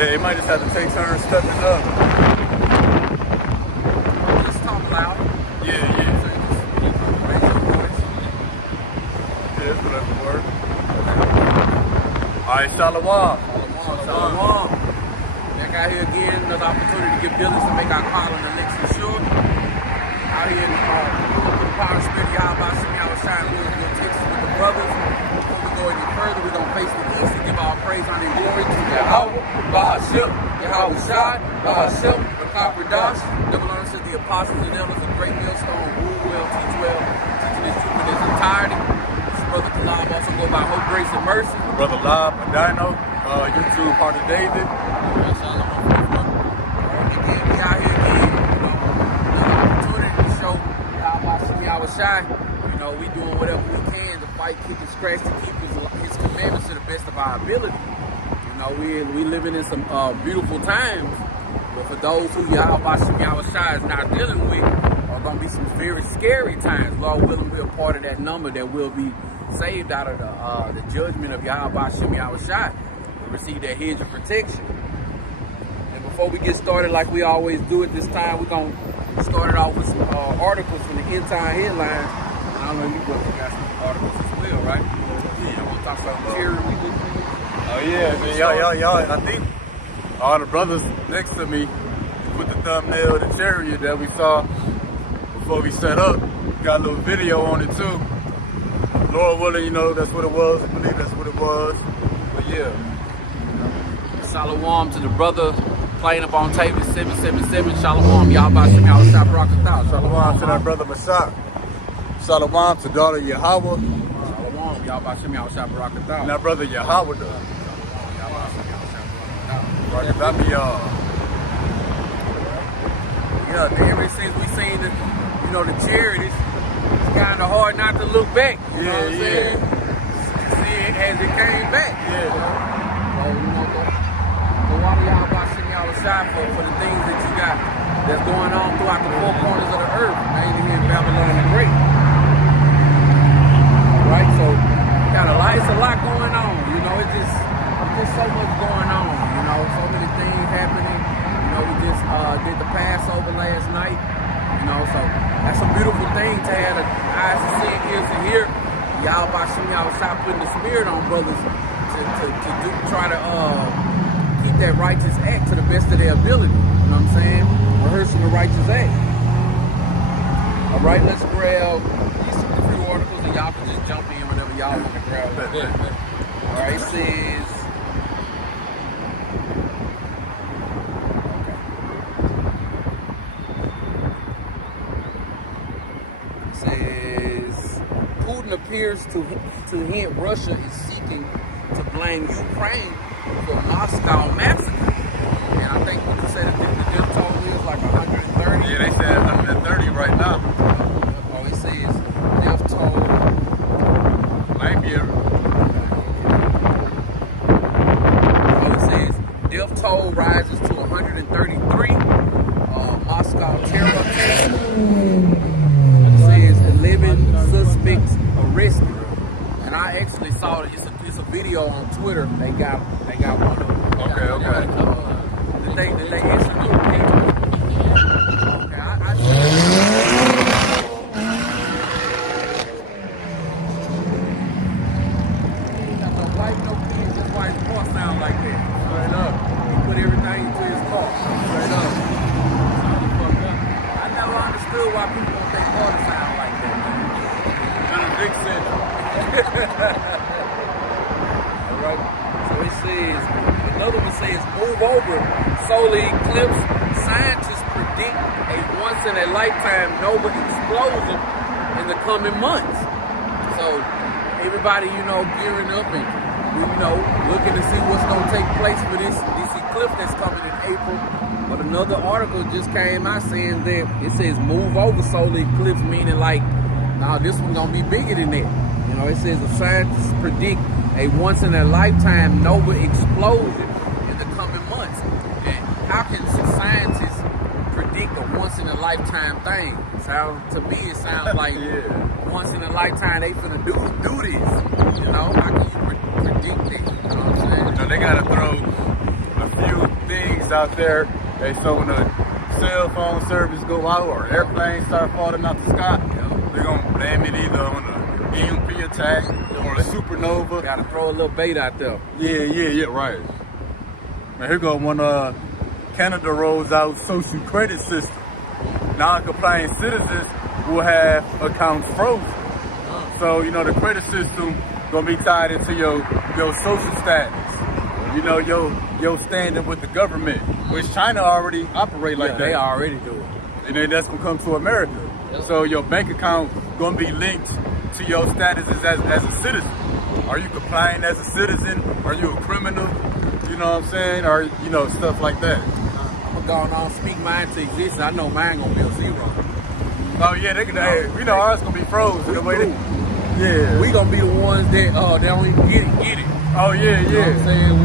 Yeah, he might just have to take turns stepping up. Just talk loud. Yeah. Raise your voice. Yeah, that's what that's work. All right, Shalom. Shalom. Back out here again, another opportunity to get business and make our call on the next sure. Out here in the power spirit of Yahweh Shem Yahushai in Louisville, Texas with the brothers. Before we go any further, we're going to face the east and give our praise, honor, and glory to Yahweh, Bahashim, Yahushai, Bahashim, the Copper Dash. Double honors to the apostles and elders of Great Millstone, rule well, teach well, teaching this truth in its entirety. This brother Kalab also go by Hope, Grace, and Mercy. Brother Lob, Adino, YouTube, Partner David. Again, we out here again, another opportunity to show Yahweh Shem Yahushai. We doing whatever we can to fight, kick, and scratch to keep his commandments to the best of our ability. We living in some beautiful times, but for those who Yahweh Shem Yahushai is not dealing with, are going to be some very scary times. Lord willing, we're a part of that number that will be saved out of the judgment of Yahweh Shem Yahushai, to receive that hedge of protection. And before we get started, like we always do at this time, we're going to start it off with some articles from the End Time Headlines. I don't know if you got some articles as well, right? Yeah, we'll talk about material we do. Oh yeah, man, y'all, I think all the brothers next to me put the thumbnail of the chariot that we saw before we set up. Got a little video on it too. Lord willing, that's what it was. I believe that's what it was. But yeah. Shalom to the brother playing up on table 777. Shalom, Yahweh Shem Yahushai Barakatah. Shalom to that brother Mashak. Shalom to daughter Yahweh. Shalom, Yahweh Shem Yahushai Barakatah. And that brother Yahweh though. Yeah, ever since we seen the chariot, it's kind of hard not to look back. You know what I'm saying? See it as it came back. Yeah. So Yahweh Shem Yahushai for the things that you got that's going on throughout the four corners of the earth, mainly here in Babylon the Great. Right? So it's a lot going on. It's just so much going on. So many things happening. We just did the Passover last night. So that's a beautiful thing to have the eyes to see, ears to hear. Yahweh Shem Yahushai putting the spirit on brothers to try to keep that righteous act to the best of their ability. You know what I'm saying? Rehearsing the righteous act. All right, let's grab these few articles and y'all can just jump in whenever y'all want to grab it. All right, it says. Putin appears to hint Russia is seeking to blame Ukraine for Moscow massacre. And I think what you said, the death toll is like 130. Yeah, they said 130 right now. Oh, it says death toll. Might be Oh, it says death toll rises to 133. Moscow terror attack. It says 11 suspects arrested. And I actually saw it. It's a video on Twitter. They got one of them. Okay. Did they actually do it? Okay, I got no wife, no kids. That's why his car sound like that. Straight up. He put everything into his car. Straight up. I never understood why people want their car to sound like that. Big center. All right. So it says, another one says, move over. Solar eclipse. Scientists predict a once-in-a-lifetime nova explosion in the coming months. So everybody, gearing up and, looking to see what's going to take place for this eclipse that's coming in April. But another article just came out saying that it says move over solar eclipse, meaning like, now this one's going to be bigger than that. It says the scientists predict a once-in-a-lifetime nova explosion in the coming months. And how can scientists predict a once-in-a-lifetime thing? To me, it sounds like once-in-a-lifetime they finna do this. How can you predict it? You know what I'm saying? They got to throw a few is out there. Hey, so when the cell phone service go out or airplanes start falling out the sky, they're gonna blame it either on the EMP attack or a supernova. Gotta throw a little bait out there. Yeah, right. Now here go one. Canada rolls out social credit system. Non-compliant citizens will have accounts frozen. So you know the credit system gonna be tied into your social status. You know your standing with the government, which China already operate like that. They already do it. And then that's gonna come to America. Yep. So your bank account gonna be linked to your status as a citizen. Are you compliant as a citizen? Are you a criminal? You know what I'm saying? Or you know stuff like that. I'm gonna go on speak mine to existence. I know mine gonna be a zero. Oh yeah, they you know ours gonna be frozen the way they. Yeah. We gonna be the ones that they don't even get it. Oh yeah, You know what I'm saying?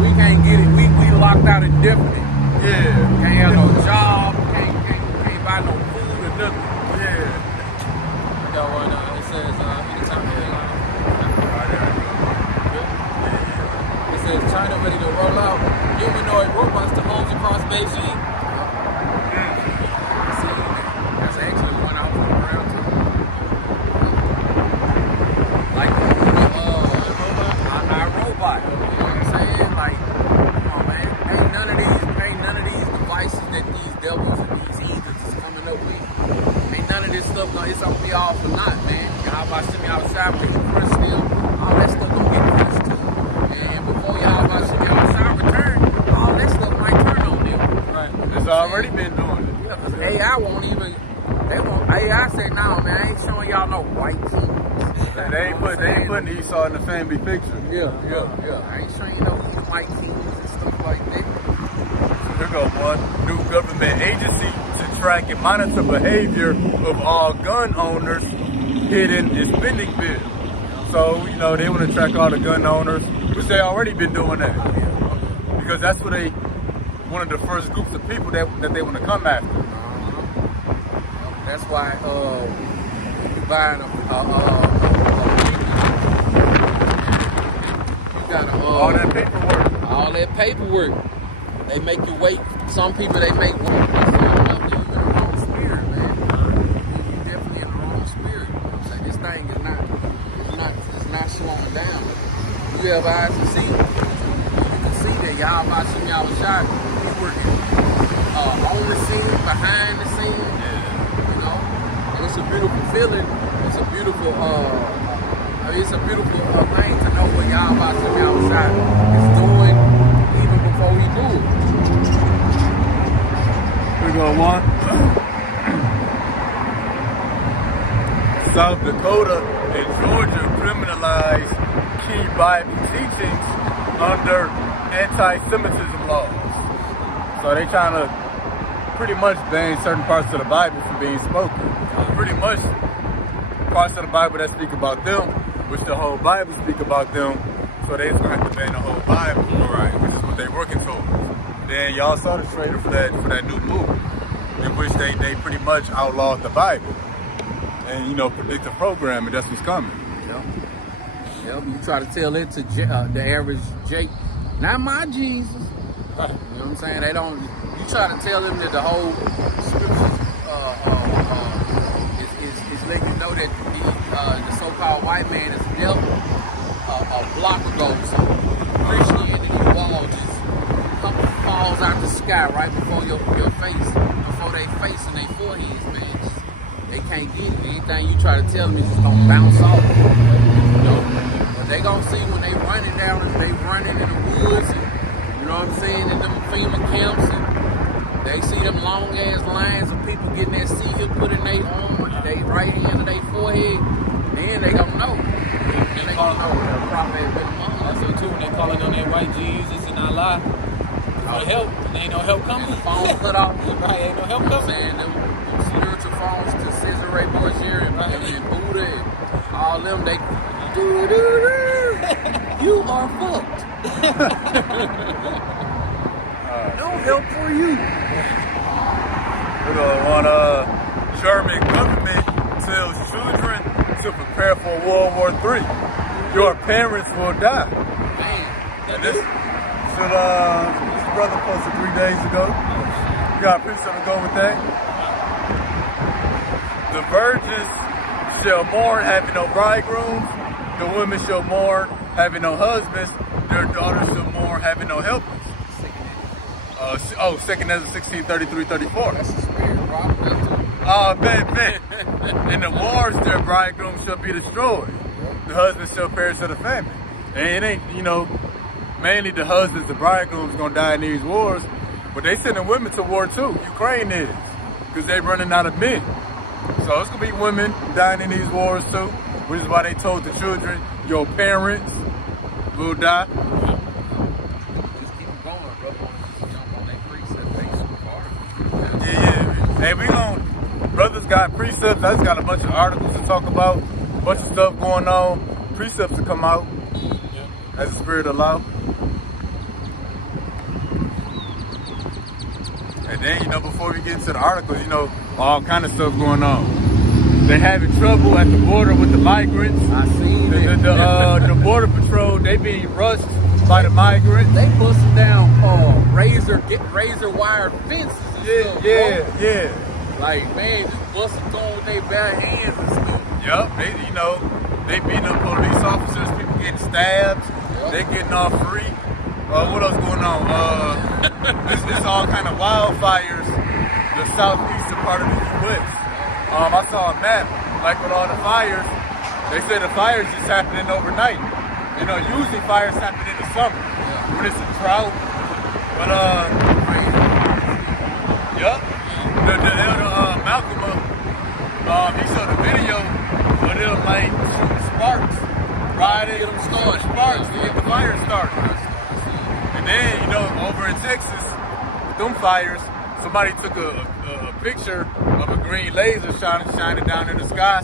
We can't get it. We locked out indefinite. Yeah. Can't have no job. Can't buy no food or nothing. Yeah. I got one. It says anytime airline. It says China ready to roll out humanoid robots to homes across Beijing. See, that's actually one I was around to. Like iRobot. You know what I'm saying? Like, come on, man. Ain't none of these devices that these devils and these heathens is coming up with. Ain't none of this stuff. No, it's gonna be all for naught, man. Y'all about to send me outside with the press still. All that stuff gonna get pressed too. And before y'all about to send me outside return, all that stuff might turn on them. Right. It's already been doing it. Yeah, cause AI won't even. AI said, "No, man, I ain't showing y'all no white kings." They ain't putting Esau in the family picture. Yeah. I ain't showing you no white kings and stuff like that. Here go one new government agency to track and monitor behavior of all gun owners hidden in spending bill. So you know they want to track all the gun owners, which they already been doing that because that's what they one of the first groups of people that they want to come after. That's why you buying you got All that paperwork. All that paperwork. They make you wait. Some people they make wait. You in the wrong spirit, man. You definitely in the wrong spirit. You know what I'm saying? This thing is not slowing down. You have eyes to see. You can see that y'all about to see y'all shot. We working on the scene, behind the scene. You know, and it's a beautiful feeling. It's a beautiful thing to know what y'all about to see outside is doing even before we do it. We're going one. South Dakota and Georgia criminalize key Bible teachings under anti-Semitism laws. So they trying to pretty much ban certain parts of the Bible from being spoken. Pretty much parts of the Bible that speak about them, which the whole Bible speak about them. So they just gonna have to ban the whole Bible, right? Which is what they're working towards. Then y'all saw the trailer for that new movie, in which they pretty much outlawed the Bible and predict the program, and that's what's coming. Yep. You try to tell it to the average Jake, not my Jesus. Right. You know what I'm saying? They don't. You try to tell them that the whole scriptures is letting you know that the so-called white man is the devil. A block ago, so Christianity wall just falls out the sky right before your face, before they face and their foreheads, man. They can't get it. Anything you try to tell them is just gonna bounce off. But they gonna see when they running down, they running in the woods, and you know what I'm saying, in them FEMA camps, and they see them long ass lines of people getting their seal put in their arm, their right hand to their forehead. Then they gonna know. They gonna know the prophet has been among us. Also too, when they calling on their white Jesus and Allah for help, and ain't no help coming. Phone cut off. Right, ain't no help You know what I'm coming. saying? Them spiritual phones to Cesare Borgia and Buddha and all them, they you are fucked. No help for you. We're gonna want German government tells children to prepare for World War III. Your parents will die. Man, And this should the brother posted 3 days ago. You got a precept to go with that. The virgins shall mourn having no bridegrooms. The women shall mourn having no husbands. Their daughters shall mourn having no helpers. 2nd Ezra 16, 33, 34. That's the spirit, Rob. Bet. In the wars, their bridegrooms shall be destroyed. The husbands shall perish of the famine. And it ain't, mainly the husbands, the bridegrooms gonna die in these wars, but they sending women to war too. Ukraine is, because they running out of men. So it's gonna be women dying in these wars too, which is why they told the children, your parents will die. Just keep going, brother. Just jump on that precept. They super hard. Yeah. Hey, brothers got precepts. I just got a bunch of articles to talk about, a bunch of stuff going on. Precepts to come out as the Spirit allow. And then, before we get into the articles, all kind of stuff going on. They having trouble at the border with the migrants. I seen it. The border patrol, they being rushed by the migrants. They busting down razor wire fences and stuff. Yeah. Like, man, just busting through with their bare hands and stuff. Yup, they beating up police officers, people getting stabbed, they getting off free. What else going on? It's all kind of wildfires, the southeastern part of the U.S. I saw a map, like with all the fires, they said the fires just happening overnight. Usually fires happen in the summer, when it's a drought. But, Malcolm, he showed a video of them like shooting sparks, riding, shooting sparks to get the fire started. And then, over in Texas, with them fires, somebody took a picture of a green laser shining down in the sky.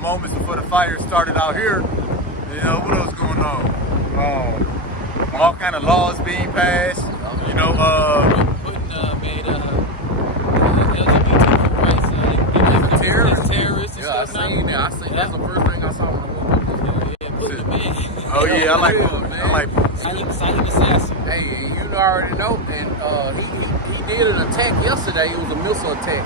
Moments before the fire started out here. What else going on? All kind of laws being passed. Terrorists and stuff. I seen that. That's the first thing I saw when I woke up this morning. Putting them in. Oh yeah, I like Silent assassin. Hey, you already know, and he did an attack yesterday. It was a missile attack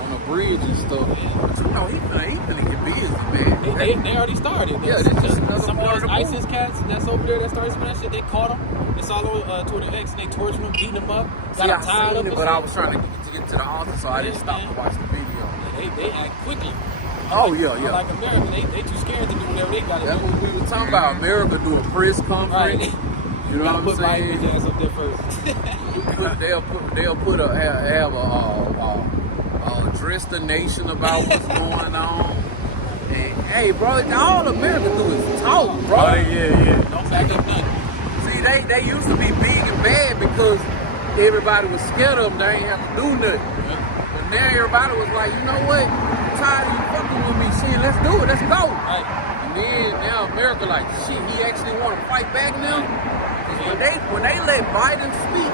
on a bridge and stuff. But he finna get busy, man. They already started. Yeah, this is another some part of of those the ISIS cats that's over there that started some of that shit. They caught them. It's all over Twitter X, and they tortured them, beating them up. Got them I tied seen up. it, but I was trying to get to the altar, so I didn't stop to watch the video. They act quickly. Oh yeah. Like America, they too scared to do whatever they got to do. That's what we were talking about. America do a press conference. Right. You know what I'm saying? Put my ass up there first. They'll have a address the nation about what's going on. And hey, bro, all America do is talk, bro. Oh yeah. Don't back up nothing. See, they used to be big and bad because everybody was scared of them. They ain't have to do nothing. But now everybody was like, you know what? I'm tired of you fucking with me. Shit, let's do it. Let's go. Right. And then now America like, shit, he actually want to fight back now? When they let Biden speak,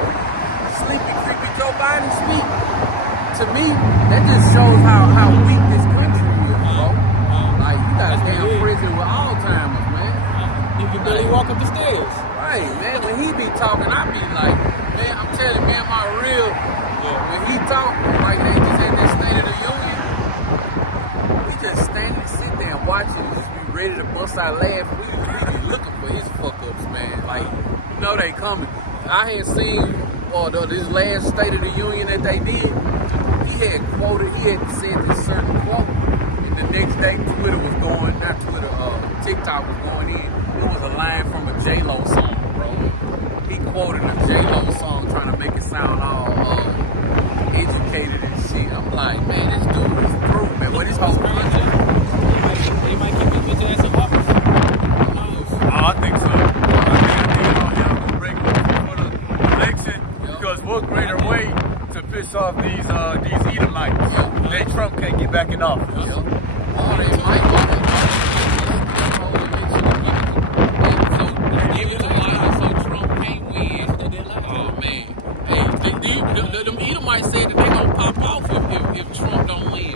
sleepy, creepy Joe Biden speak, to me, that just shows how weak this country is, bro. Like, you got a damn president with Alzheimer's, man. You can barely walk up the stairs. Right, man. When he be talking, I be like, man, I'm telling man, my real. When he talk, like they just had that State of the Union, we just stand and sit there and watch it and just be ready to bust our laugh. We really looking for his fuck ups, man. Like, they coming. I had seen this last State of the Union that they did. He had said this certain quote, and the next day TikTok was going in. It was a line from a J-Lo song, bro. He quoted a J-Lo song trying to make it sound all educated and shit. I'm like, man, this dude is through, man. What is whole country? They might keep his bitch ass in office. I think so. I think he'll break for the election because what greater way to piss off these Edomites? That Trump can't get back in office. Oh, they might want it. Give it to Biden so Trump can't win. Oh man, hey, them Edomites said that they gonna pop off if Trump don't win.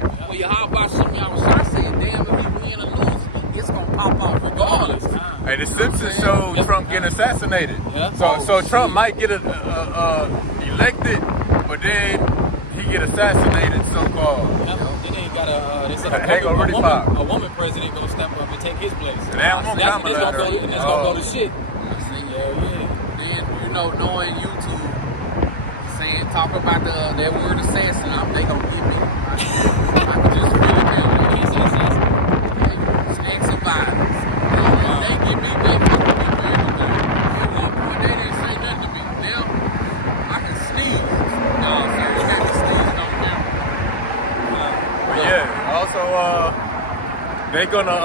Hey, the Simpsons showed Yep. Trump getting assassinated. Yeah. So Trump might get elected, but then he get assassinated, so-called. Yep. Then they got they said Hey, go really pop. a woman president gonna step up and take his place. Damn, I'm That's coming it's gonna later. go, and it's gonna go to shit. See, Hell yeah. then you know, knowing YouTube, saying talk about that word assassin, they gonna get me. I can just feel it now. He said assassin. Acts of violence. They get me, they fuck with me for everything. But they didn't say nothing to me. Now I can sneeze. No, sir, you got to sneeze on camera. But yeah, also, they gonna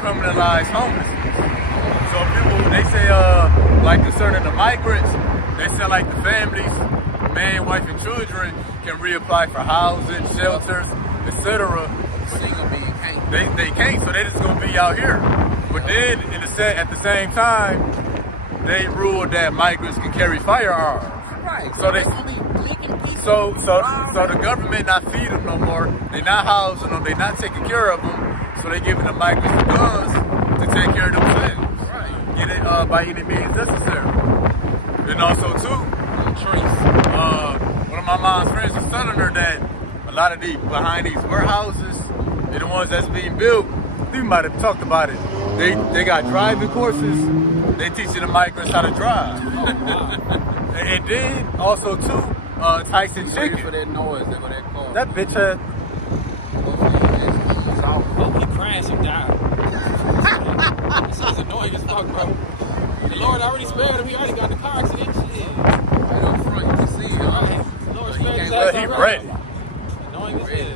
criminalize homelessness. So people, they say, like concerning the migrants, they say like the families, man, wife, and children can reapply for housing, shelters, etc. Single being can't. They can't, so they just gonna be out here. But then, at the same time, they ruled that migrants can carry firearms. Right. So they- gonna be clicking people. So the government not feeding them no more. They not housing them. They not taking care of them. So they giving the migrants the guns to take care of themselves. Right. Get it by any means necessary. And also too, one of my mom's friends was telling her that a lot of these behind these warehouses, they're the ones that's being built. We might have talked about it. They got driving courses. They teaching the migrants how to drive. And then also too, Tyson Ready for Chicken. that noise. There go that car. That bitch had. It's all Oh, he crashed and died. This is annoying as fuck, bro. The Lord already spared him. He already got in the car accident. Shit. right up front. You can see it. Right. Lord He spared his can't ass He already. ready. Annoying as hell.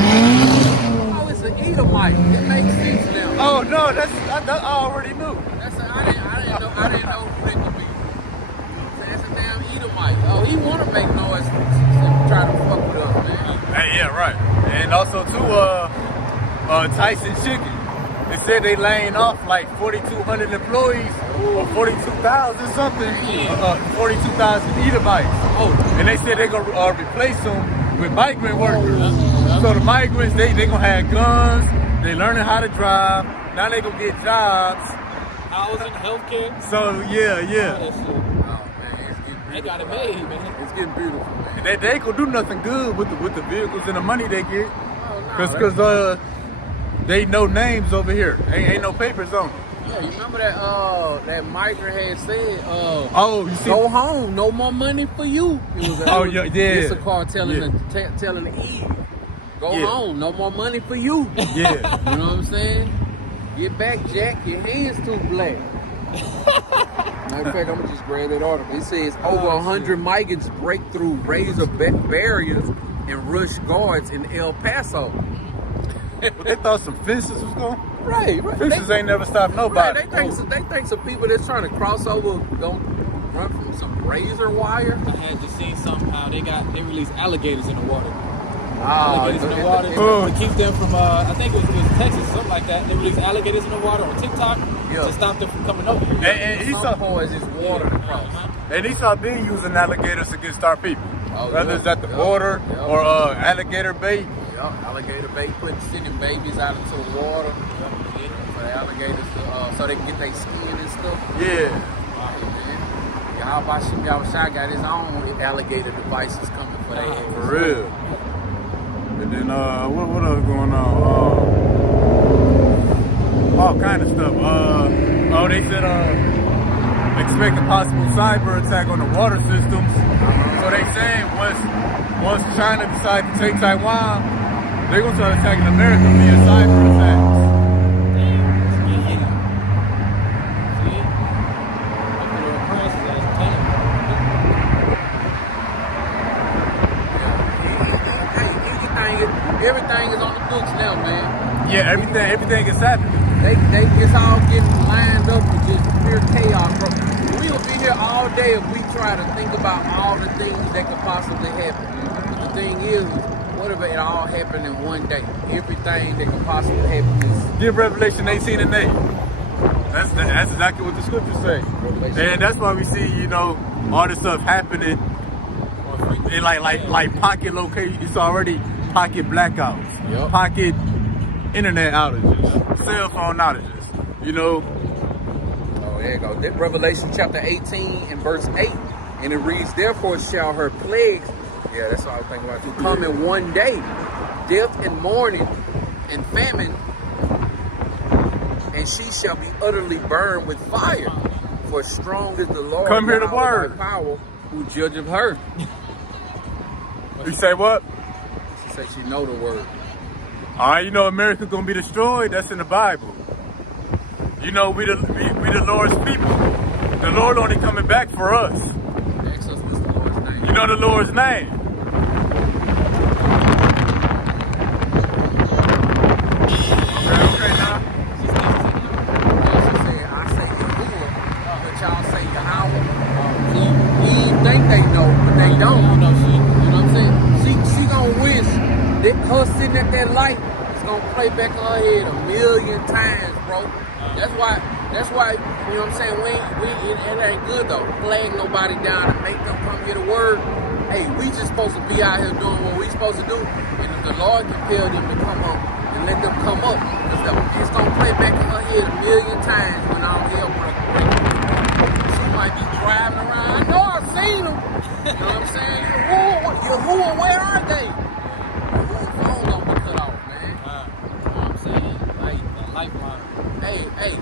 Oh, it's an Edomite. It makes sense now. Oh no, I already knew. That's I didn't know who that could be. That's a damn Edomite. Oh, he want to make noise and try to fuck with us, man. Hey, yeah, right. And also too, Tyson Chicken. They said they laying off like 4,200 employees or 42,000 something. 42,000 Edomites. Oh, And they said they're gonna replace them with migrant workers. So the migrants, they gonna have guns. They learning how to drive. Now they gonna get jobs. housing, healthcare. So yeah. All that shit. Oh man, it's getting They got it beautiful. made, man. It's getting beautiful, man. And they ain't gonna do nothing good with the vehicles and the money they get. Oh, no, Cause they know names over here. Ain't no papers on them. yeah, you remember that migrant had said, Oh, you see? go home, no more money for you. It was Oh, yeah. It's a car telling Yeah. telling Eve, go Yeah. home, no more money for you. Yeah. You know what I'm saying? Get back, Jack. Your hands too black. Matter of fact, I'm gonna just grab that article. It says over 100 migrants break through razor barriers and rush guards in El Paso. They thought some fences was going. Right. Fences ain't never stopped nobody. Right, they think some people that's trying to cross over don't run from some razor wire. I had just seen somehow they released alligators in the water. Ah, Alligators in the water Oh. to keep them from I think it was Texas, something like that. They released alligators in the water on TikTok Yeah. to stop them from coming over. And he Some saw, boys is water to cross. and he saw being using alligators against our people. Oh, Whether yeah. it's at the Yeah. border Yeah. or alligator bait. Yup, alligator bait, sending babies out into the water for the alligators so they can get their skin and stuff. Yeah. Y'all Bashim Yawashai got his own alligator devices coming for that. For real. And then what else going on? All kind of stuff. They said expect a possible cyber attack on the water systems. So they saying once China decides to take Taiwan, they're gonna start attacking America via cyber attacks. Everything is on the books now, man. Yeah, everything is happening. It's all getting lined up with just pure chaos, bro. We'll be here all day if we try to think about all the things that could possibly happen. But the thing is, what if it all happened in one day? Everything that could possibly happen is Give Revelation 18 and 8. That's exactly what the scriptures say. And that's why we see, all this stuff happening in like pocket location. It's already pocket blackouts, Yep. pocket internet outages. cell phone outages. You know, Oh, there you go. Revelation chapter 18 and verse 8. And it reads, therefore shall her plagues, yeah, that's what I was thinking about too, come in one day, death and mourning and famine, and she shall be utterly burned with fire. For strong is the Lord, Come hear the Yahweh word. thy power, who judgeth her. you say what? She said she know the word. You know America's gonna be destroyed. That's in the Bible. You know we the Lord's people. The Lord only coming back for us. Ask us what's the Lord's name. You know the Lord's name. Okay, now. She said, I say Yahuwah, but y'all say Yahweh. He think they know, but they don't. You know what I'm saying? She gonna wish that her sitting at that light is gonna play back in her head 1,000,000 times, bro. That's why, you know what I'm saying? It ain't good though. Flag nobody down and make them come hear the word. Hey, we just supposed to be out here doing what we supposed to do. And if the Lord compelled them to come up and let them come up, it's gonna play back in her head 1,000,000 times when all hell breaks. She might be driving around. I know I've seen them. You know what I'm saying? Yahuwah, where are they? Yahuwah's phone don't be cut off, man. You know what I'm saying? Like, Lifeline. hey,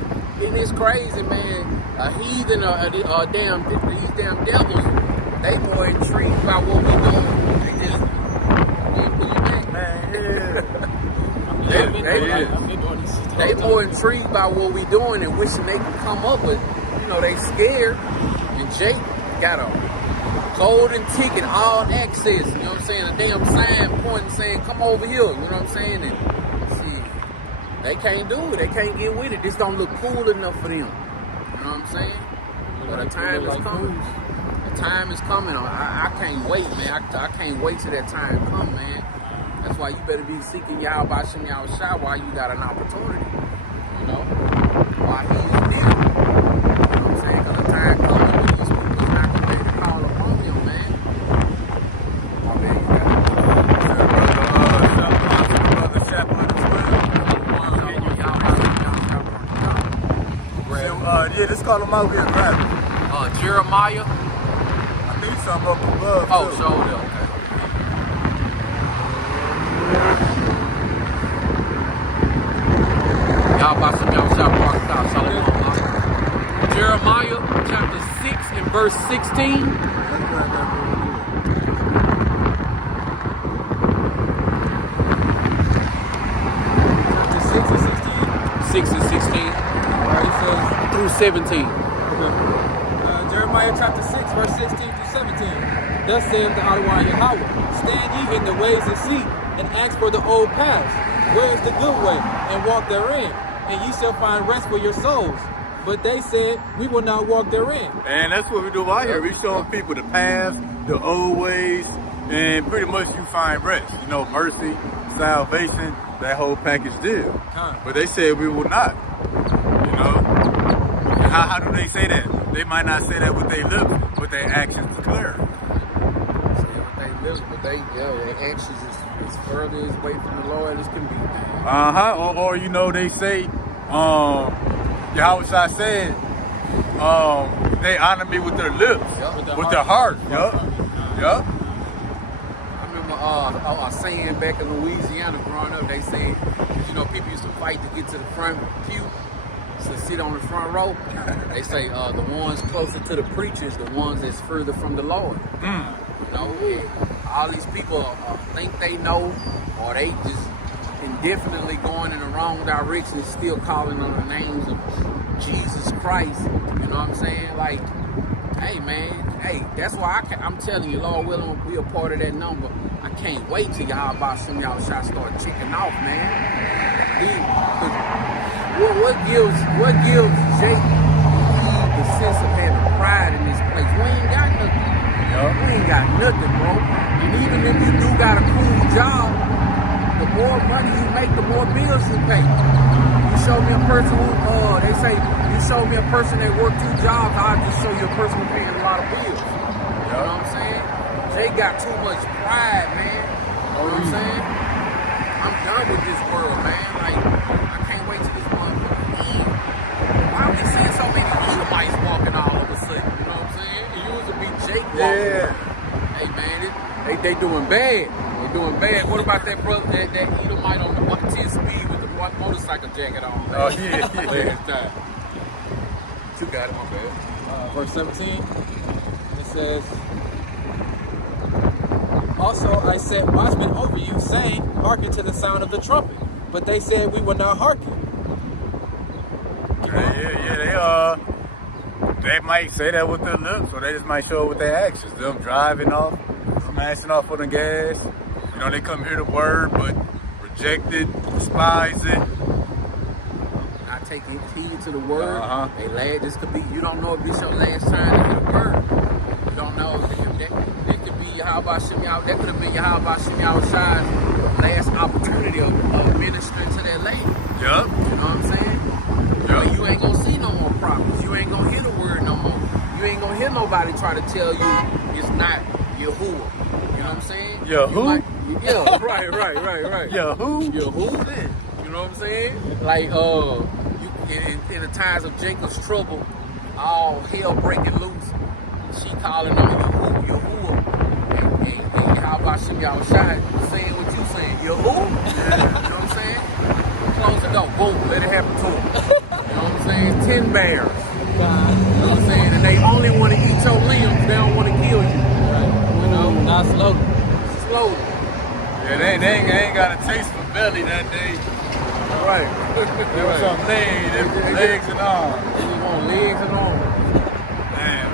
it is crazy, man. A heathen or these damn devils, they more intrigued by what we doing. They just, Man, they more intrigued by what we doing and wishing they can come up with. You know, they scared. And Jake got a golden ticket, all access. You know what I'm saying? A damn sign pointing saying, "Come over here." You know what I'm saying? And see, they can't do it. They can't get with it. This don't look cool enough for them. You know what I'm saying? But the time is coming. The time is coming. I can't wait, man. I can't wait till that time come, man. That's why you better be seeking Yahweh Bashim Yahushua while you got an opportunity. You know? While he's there. You know what I'm saying? Because the time coming when these people's not going to be able to call upon him, man. I mean, you got Brother Chaplain as well. Yeah, just call him out here, grab him. Jeremiah. I need something up above. Oh, too. shoulder. Okay. Jeremiah chapter 6 and verse 16. Chapter 6 and 16. 6 and 16 It says, through 17. Jeremiah chapter 6, verse 16 through 17. Thus saith the Adonai Yahweh, stand ye in the ways and see, and ask for the old paths. Where is the good way? And walk therein, and ye shall find rest for your souls. But they said, we will not walk therein. And that's what we do out here. We showing people the paths, the old ways, and pretty much you find rest. You know, mercy, salvation, that whole package deal. But they said we will not. You know? And how do they say that? They might not say that with their lips, but their actions declare. But their actions is further away from the Lord as can be. Or you know, they say, Yahweh said, they honor me with their lips, with their heart. Yup. I remember a saying back in Louisiana growing up, they said, you know, people used to fight to get to the front pew, to sit on the front row. They say the ones closer to the preachers, the ones that's further from the Lord. You know, all these people think they know, or they just indefinitely going in the wrong direction, still calling on the names of Jesus Christ. You know what I'm saying? Like, hey man, that's why I'm telling you, Lord willing, we a part of that number. I can't wait till y'all about some y'all shots start checking off, man. What gives Jake the sense of having pride in this place? We ain't got nothing. We ain't got nothing, bro. And even if you do got a cool job, the more money you make, the more bills you pay. You show me a person who, they say, you show me a person that worked 2 jobs, I'll just show you a person who paying a lot of bills. You know what I'm saying? They got too much pride, man. You know what I'm saying? I'm done with this world, man. Like, I can't way to this motherfucker end. Why are we seeing so many Edomites walking all of a sudden? You know what I'm saying? It used to be Jake walking. Yeah. Hey man, they doing bad. They doing bad. What about that brother, that Edomite on the 110 speed with the motorcycle jacket on? Oh, yeah. Last time. You got it, my bad. Verse 17, it says, also I set watchmen over you, saying, hearken to the sound of the trumpet. But they said, we will not hearken. Yeah, they might say that with their lips, or they just might show it with their actions. Them driving off, smashing off on the gas. You know, they come hear the word, but reject it, despise it. Not taking heed to the word. This could be, you don't know if this your last time to hear the word. You don't know. That could be Yahweh Shem Yahweh. That could have been Yahweh Shem Yahweh Shai's last opportunity of ministering to that lady. Yup. You know what I'm saying? But you ain't gonna see no more prophets. You ain't gonna hear the word no more. You ain't gonna hear nobody try to tell you it's not Yahuwah. You know what I'm saying? Yahuwah? Yeah, right. Yahuwah? Yahuwah then. You know what I'm saying? Like, in the times of Jacob's trouble, all hell breaking loose. She calling on Yahuwah. And Yahweh Shem Yahweh Shai saying what you saying. Yahuwah? You know what I'm saying? Close the door. Boom. Let it happen to him. You know what I'm saying? 10 bears. You know what I'm saying? And they only want to eat your limbs. They don't want to kill you. Right. You know? Not slowly. Slowly. Yeah, they ain't got a taste for belly that day. Right. There was some legs and arms. They just want legs and arms. Damn.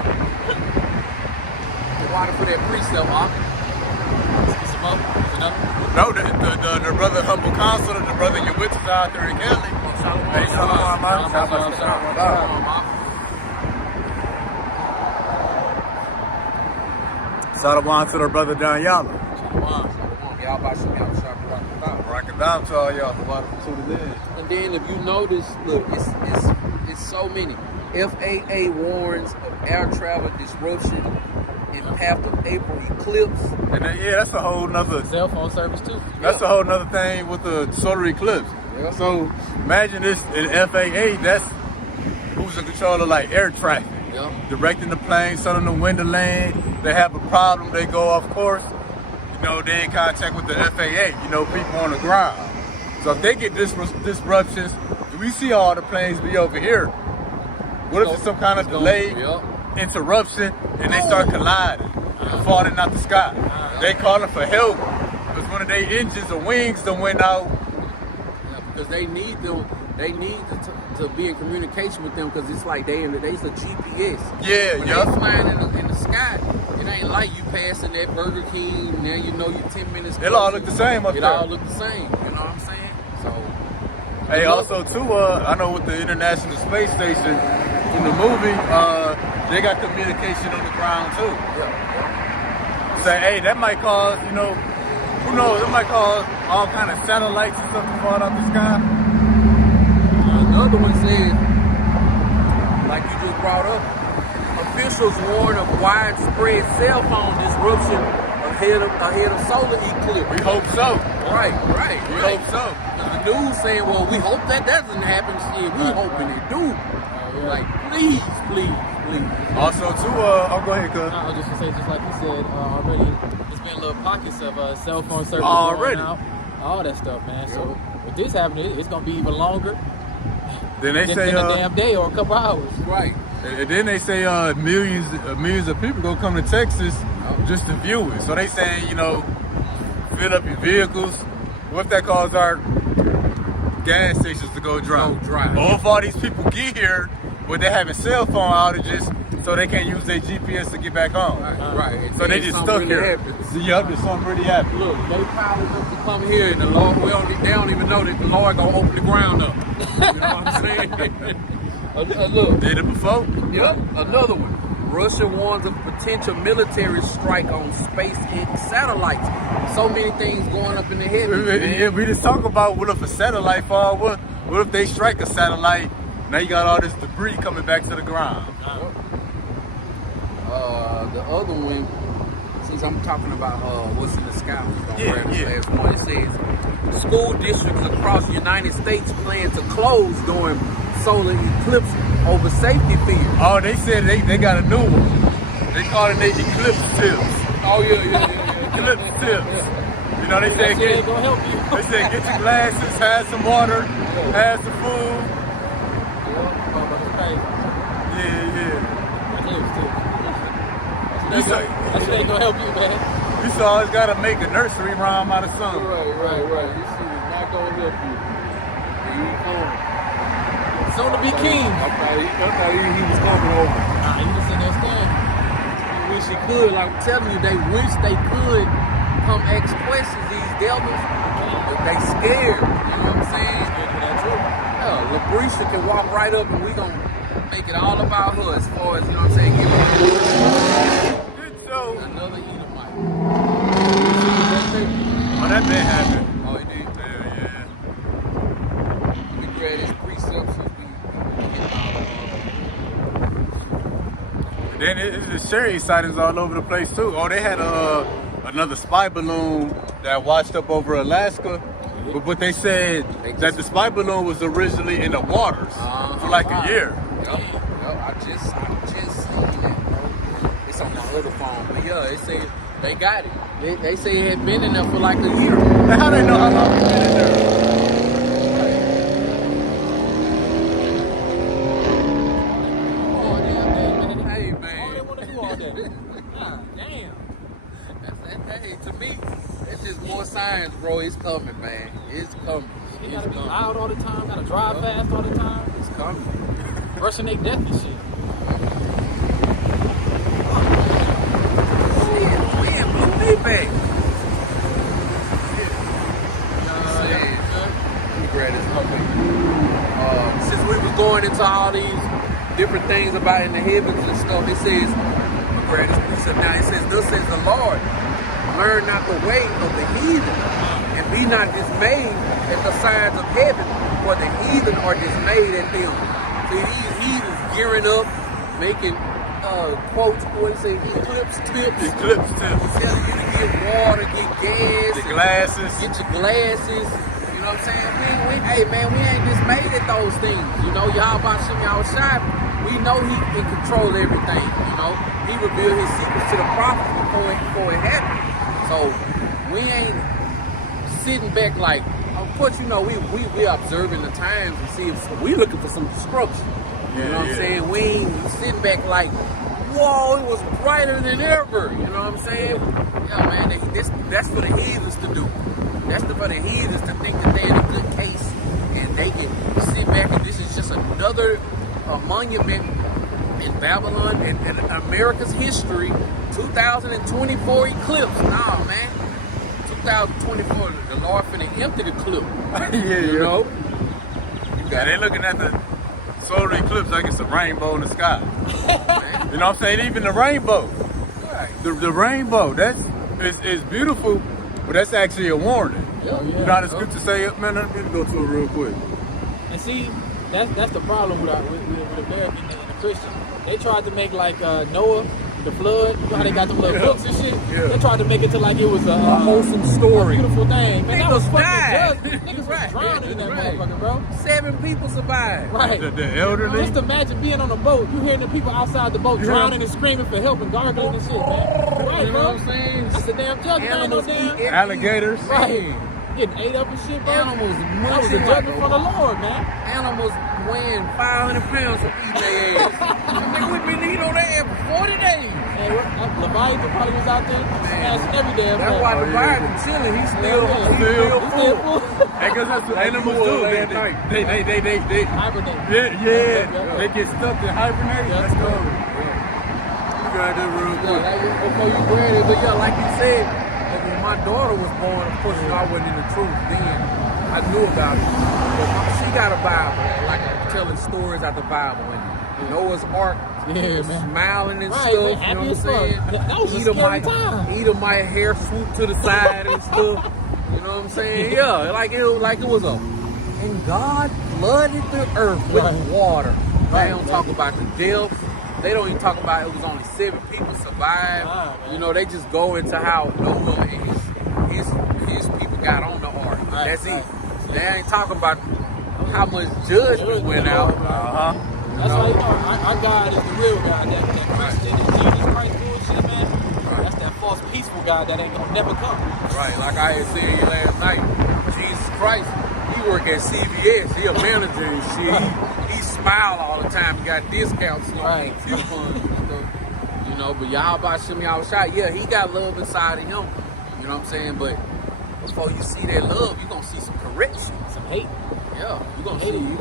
Water for that precept, huh? Some up. Enough. No, the brother Humble Counselor, the brother in your witches out there in Cali. Hey, Shalom, man. Shalom to the brother down yonder. Rock it down to all y'all. And then if you notice, look, it's so many. FAA warns of air travel disruption in path of April eclipse. And then, yeah, that's a whole nother. Cell phone service too. That's a whole nother thing with the solar eclipse. Yeah. So imagine this in FAA. That's who's in control of like air traffic, directing the plane, telling them when to land. They have a problem, they go off course. You know, they in contact with the FAA. You know, people on the ground. So if they get disruptions, we see all the planes be over here. What if it's some kind of delay, interruption, and they start colliding and falling out the sky? They calling for help because one of their engines or wings done went out. Yeah, because they need them. They need to be in communication with them because it's like they's a GPS. Yeah, when they flying in the sky, it ain't like you passing that Burger King. Now you know you're 10 minutes. It all look the same up there. It all look the same. You know what I'm saying? So. Hey, also too, I know with the International Space Station in the movie, they got communication on the ground too. Yeah. Say, hey, that might cause, you know, who knows? It might cause all kind of satellites and stuff to fall out the sky. Another one said, like you just brought up, officials warn of widespread cell phone disruption ahead of solar eclipse. We hope so. Right. We hope so. The news saying, well, we hope that doesn't happen. Shit, we hoping it do. Like, please. Also, too, oh, go ahead, cuz. I was just gonna say, just like you said already, there's been little pockets of cell phone service already going out, all that stuff, man. So with this happening, it's gonna be even longer. Then they say than a damn day or a couple hours. Right. And then they say millions of people gonna come to Texas just to view it. So they saying, you know, fill up your vehicles. What if that cause our gas stations to go dry? Or if all these people get here, but they're having cell phone outages, so they can't use their GPS to get back home. Right. So they just stuck here. Yup, there's something really happened. Look, they piled up to come here, and the Lord, they don't even know that the Lord gonna open the ground up. You know what I'm saying? Look. Did it before? Yep. Another one. Russia warns of potential military strike on SpaceX satellites. So many things going up in the heavens. Yeah, we just talk about what if a satellite fall? What if they strike a satellite? Now you got all this debris coming back to the ground. The other one, since I'm talking about what's in the sky, last one, it says school districts across the United States plan to close during solar eclipse over safety fears. Oh, they said they got a new one. They calling it eclipse tips. Oh yeah. Eclipse tips. You know, they That said shit ain't gonna help you. they said get your glasses, have some water, have some food. Yeah. That shit ain't gonna help you, man. You saw it's gotta make a nursery rhyme out of something. Right. This shit is not gonna help you. Here he coming. Soon to be king. I thought he was coming over. Nah, you just in there standing. I wish he could. Like I'm telling you, they wish they could come ask questions, these devils. But they scared. You know what I'm saying? Yeah, Labrisha can walk right up and we gonna make it all about her as far as, you know what I'm saying, give her Good show. another Edomite. Oh, that been happened. Oh, he did? Yeah. Let me grab his precepts and we get all Then it's the Sherry sightings all over the place too. Oh, they had another spy balloon that washed up over Alaska, but they said that the spy balloon was originally in the waters for like a year. Yep, I just seen that, bro. It's on my other phone, but yeah, they say they got it. They say it had been in there for like a year. Now, how they know how long it's been in there? Oh, damn, man. Hey, All man. they wanna do all day. God damn. Hey, to me, it's just more signs, bro. It's coming, man. It's coming. They It's gotta be coming. loud all the time, gotta drive fast all the time, It's coming. rushing their death and shit. Shit, we in Blue Bay back. Since we was going into all these different things about in the heavens and stuff, it says, now it says, thus says the Lord, learn not the way of the heathen, and be not dismayed at the signs of heaven, for the heathen are dismayed at them. See, these heathens gearing up, making quotes, what it say, eclipse tips. Eclipse tips. Telling you to get water, get gas, The glasses. get your glasses. You know what I'm saying? Hey man, we ain't dismayed at those things. You know, y'all about Shem Yahushua, we know he can control everything. You know, he revealed his secrets to the prophets before it happened. So we ain't sitting back like, of course, you know, we observing the times and see if we looking for some destruction. You know what I'm saying? We ain't sitting back like, whoa, it was brighter than ever. You know what I'm saying? Yeah, man, that's for the heathens to do. That's for the heathens to think that they're in a good case and they can sit back and this is just another monument in Babylon and America's history. 2024 eclipse. Nah, man. 2024, the Lord finna empty the clip. You know? Yeah, they looking at the solar eclipse like it's a rainbow in the sky. You know what I'm saying? Even the rainbow. Right. The rainbow, it's beautiful, but that's actually a warning. Yeah. You know how the scripture say, man, let me go to it real quick. And see, that's the problem with Americans and the Christians. They tried to make like Noah, the flood. You know how they got the little books and shit? Yeah. They tried to make it to like it was a wholesome story. beautiful thing. Man, that was Niggas died. fucking just, niggas Right. was drowning in that Right. motherfucker, bro. 7 people survived. Right. The elderly. Just imagine being on a boat. You hearing the people outside the boat drowning and screaming for help and gargling and shit, man. Right, You know bro. what I'm saying? That's the damn judgment. Ain't no Animals damn. eat Alligators. Right. Getting ate up and shit, bro. Animals That was the munching judgment like from the Lord, man. animals weighing 500 pounds for eating their ass. Nigga, we've been eating on their ass for 40 days. Hey, Leviathan probably was out there smashing every damn That's thing. why the yeah. Bible chilling. He's still Still full. Because that's what animals do. They Hibernate. they get stuck and hibernate. Yeah. Let's go. You gotta do real Yeah, quick. like, before you grab it, but yeah, like you said, when my daughter was born, of course, you know, I wasn't in the truth then. I knew about it. But she got a Bible, like I'm telling stories out the Bible. And Noah's Ark, Yeah, was man. smiling and Right, stuff. man, You happy know what I'm as fuck. saying? That was a scary time. Edomite hair swoop to the side and stuff. You know what I'm saying? Yeah, like it was a. And God flooded the earth with Right. water. Right, They don't talk about the death. They don't even talk about it was only 7 people survived. Wow, man. You know, they just go into how Noah and his people got on the ark. Right, That's right. it. They ain't talking about how much judgment went out. That's how you know our God is the real God. That Christian and Jesus Christ bullshit, man. That's that false peaceful God that ain't gonna never come. Right, like I had said you last night, Jesus Christ, he work at CVS, he a manager and shit. He smile all the time, he got discounts on coupons and stuff. You know, but Yahweh Shem Yahushua, yeah, he got love inside of him. You know what I'm saying? But before you see that love, you're gonna see some correction. Some hate. Yeah, you're gonna see, you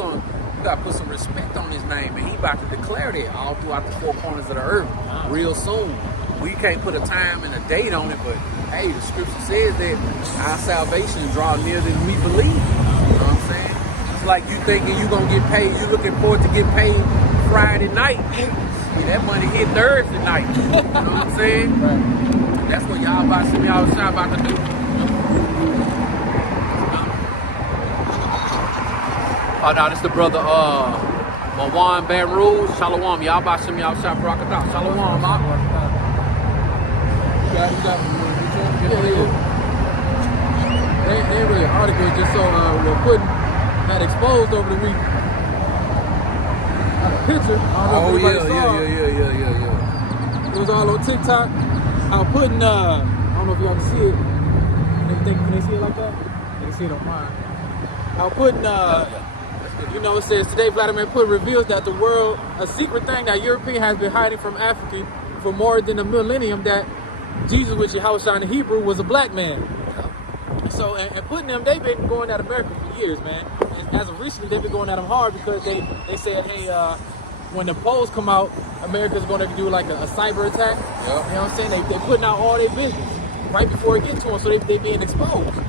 gotta put some respect on his name, and he about to declare that all throughout the four corners of the earth real soon. We can't put a time and a date on it, but hey, the scripture says that our salvation draw nearer than we believe. You know what I'm saying? It's like you thinking you gonna get paid, you looking forward to get paid Friday night. See, that money hit Thursday night. You know what I'm saying? Right. That's what y'all about to see me outside about to do. Oh, no, this the brother, Mawan Baton Rouge. Shalom. Y'all about to see me outside Barakatah. Shalom, man. They really article just so we're putting that exposed over the week. A picture. I don't know if anybody saw it. Yeah. It was all on TikTok. I was putting I don't know if y'all can see it. Can they see it like that? They can see it on mine. I was putting you know, it says today Vladimir Putin reveals that the world, a secret thing that European has been hiding from African for more than a millennium, that Jesus, which Yahushua in Hebrew, was a black man. So, and Putin them, they've been going at America for years, man. And as of recently, they've been going at them hard because they said, hey, when the polls come out, America's going to do like a cyber attack. Yep. You know what I'm saying? They putting out all their business right before it gets to them, so they being exposed.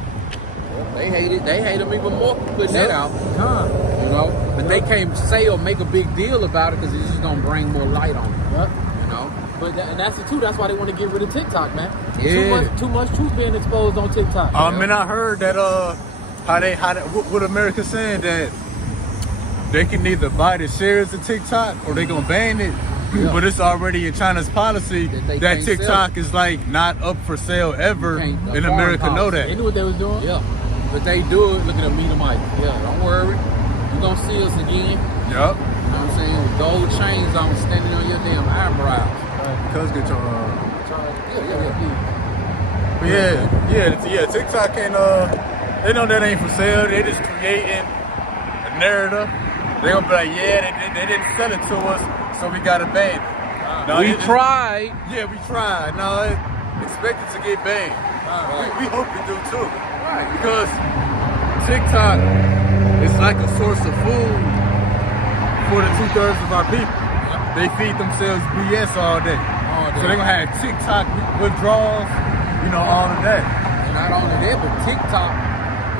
They hate it. They hate them even more for putting that out. Huh. You know, but they can't say or make a big deal about it because it's just gonna bring more light on it. Yep. You know. But and that's it too. That's why they want to get rid of TikTok, man. Yeah. Too much truth being exposed on TikTok. And I heard that what America's saying that they can either buy the shares of TikTok or they gonna ban it. Yeah. But it's already in China's policy They that can't TikTok is like not up for sale ever, Can't- a and foreign America know policy. They that. knew what they was doing. Yeah. But they do it. Look at them, meet them like, yeah, don't worry. You gonna see us again. Yep. You know what I'm saying? With gold chains on, standing on your damn eyebrows. Cuz get your Yeah. yeah, TikTok can't they know that ain't for sale. They just creating a narrative. They gonna be like, yeah, they didn't sell it to us, so we gotta ban it. No, We tried. Yeah, we tried. No, expect it to get banned. We hope we do too. Right. Because TikTok is like a source of food for the 2/3 of our people. They feed themselves BS all day. So they're gonna have TikTok withdrawals, you know, all of that. And not only that, but TikTok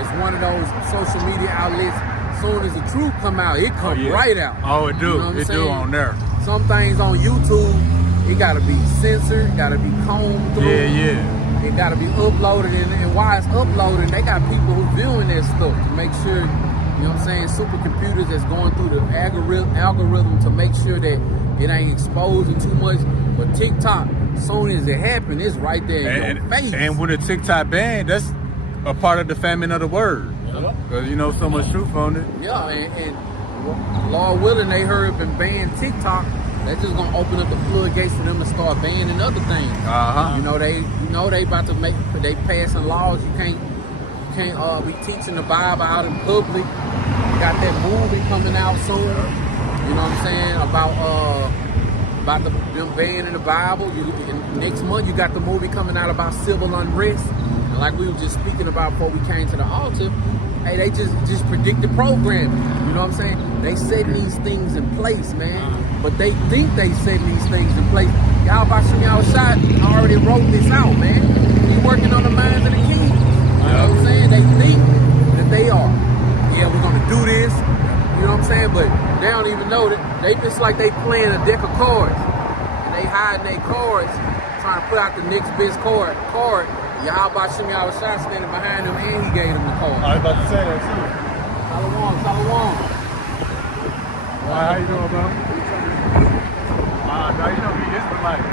is one of those social media outlets. As soon as the truth come out, it come right out. Oh, it do. You know what I'm It do saying? on there. Some things on YouTube, it gotta be censored, gotta be combed through. Yeah. It gotta be uploaded, and while it's uploaded, they got people who viewing that stuff to make sure, you know what I'm saying, supercomputers that's going through the algorithm to make sure that it ain't exposing too much. But TikTok, as soon as it happens, it's right there in your face. And with a TikTok ban, that's a part of the famine of the word. Because you know so much truth on it. Yeah, and Lord willing, they hurry up and ban TikTok. They're just gonna open up the floodgates for them to start banning other things. You know they about to they passing laws. You can't be teaching the Bible out in public. Got that movie coming out soon. You know what I'm saying about them banning the Bible. Next month you got the movie coming out about civil unrest. And like we were just speaking about before we came to the altar. Hey, they just predicted programming. You know what I'm saying? They setting these things in place, man. But they think they setting these things in place. Y'all Bashim Yahushua already wrote this out, man. He working on the minds of the king. You know what I'm saying? They think that they are. Yeah, we're gonna do this. You know what I'm saying? But they don't even know that. They just like they playing a deck of cards. And they hiding their cards, trying to put out the next best card. Yahweh Shem Yahushua standing behind him, and he gave him the card. I was about to say that too. Shalom. How you doing, bro? Now you know we Israelites.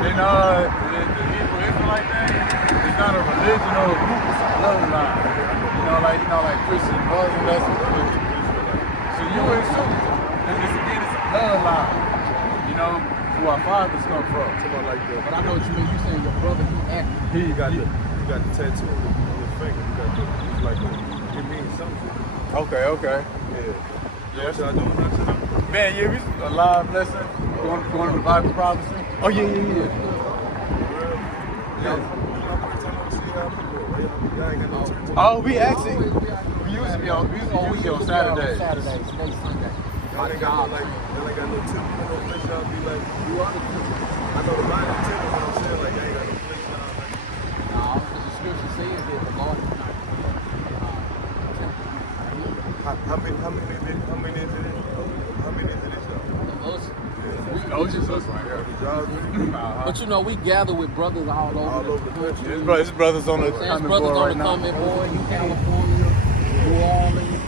Then the Hebrew blessing like that, it's not a religion or a group, it's a bloodline. Like Christian Muslim, that's what it is. So you and Sue, it's a bloodline. You know, where our fathers come from. Something like that. But I know what you mean. You saying your brother, he active. He got the tattoo on his finger. It's like it means something. Okay. Yeah. Yes. What y'all doing? Man, yeah, we a live lesson. Going to the Bible prophecy. Oh yeah. Oh, we actually we used to be on Saturdays. Saturdays, today Sunday. Y'all ain't got no tip, no place y'all be like, you are the tip. I know the Bible tip, but I'm saying like, y'all ain't got no place y'all like. No, because the scripture says that the Lord is not. How many is it? How many is it? Us. Oh, it's just us right here. But you know, we gather with brothers all over the country. His brothers on the There's comment brothers board on right the now. comment board in California, New Orleans.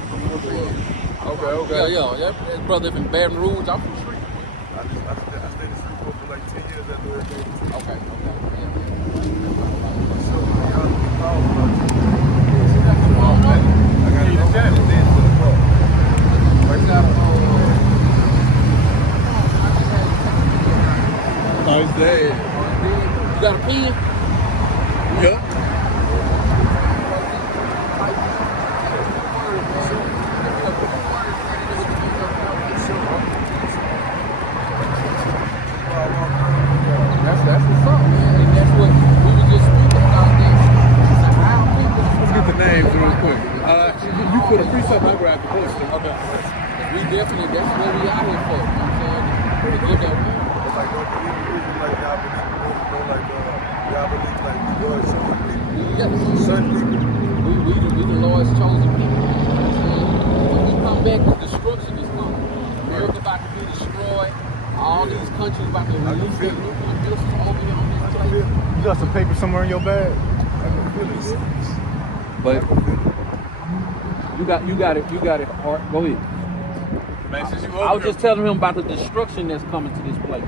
Okay. Yeah. There's brothers in Baton Rouge. I'm from Shreveport. I stayed in Shreveport for like 10 years after hurricane. Okay. So, y'all be powerful out there. I got the jacket. Right now, Nice day. You got a pen? Yeah. That's what's up, man. And that's what we were just speaking about this. Let's get the names real quick. You put a precept, I grab the poster. Okay. We definitely, that's what we out here for. You know what I'm saying? To give that one. it's like y'all believe like God chosen people. Yes. Certain people. We the Lord's chosen people. You know what I'm saying? When we come back, the destruction is coming. America about to be destroyed. All these countries about to release their nuclear missiles over here on this place. You got some paper somewhere in your bag? I can feel it. But you got it. Art. Go ahead. Man, since you I was just telling him about the destruction that's coming to this place.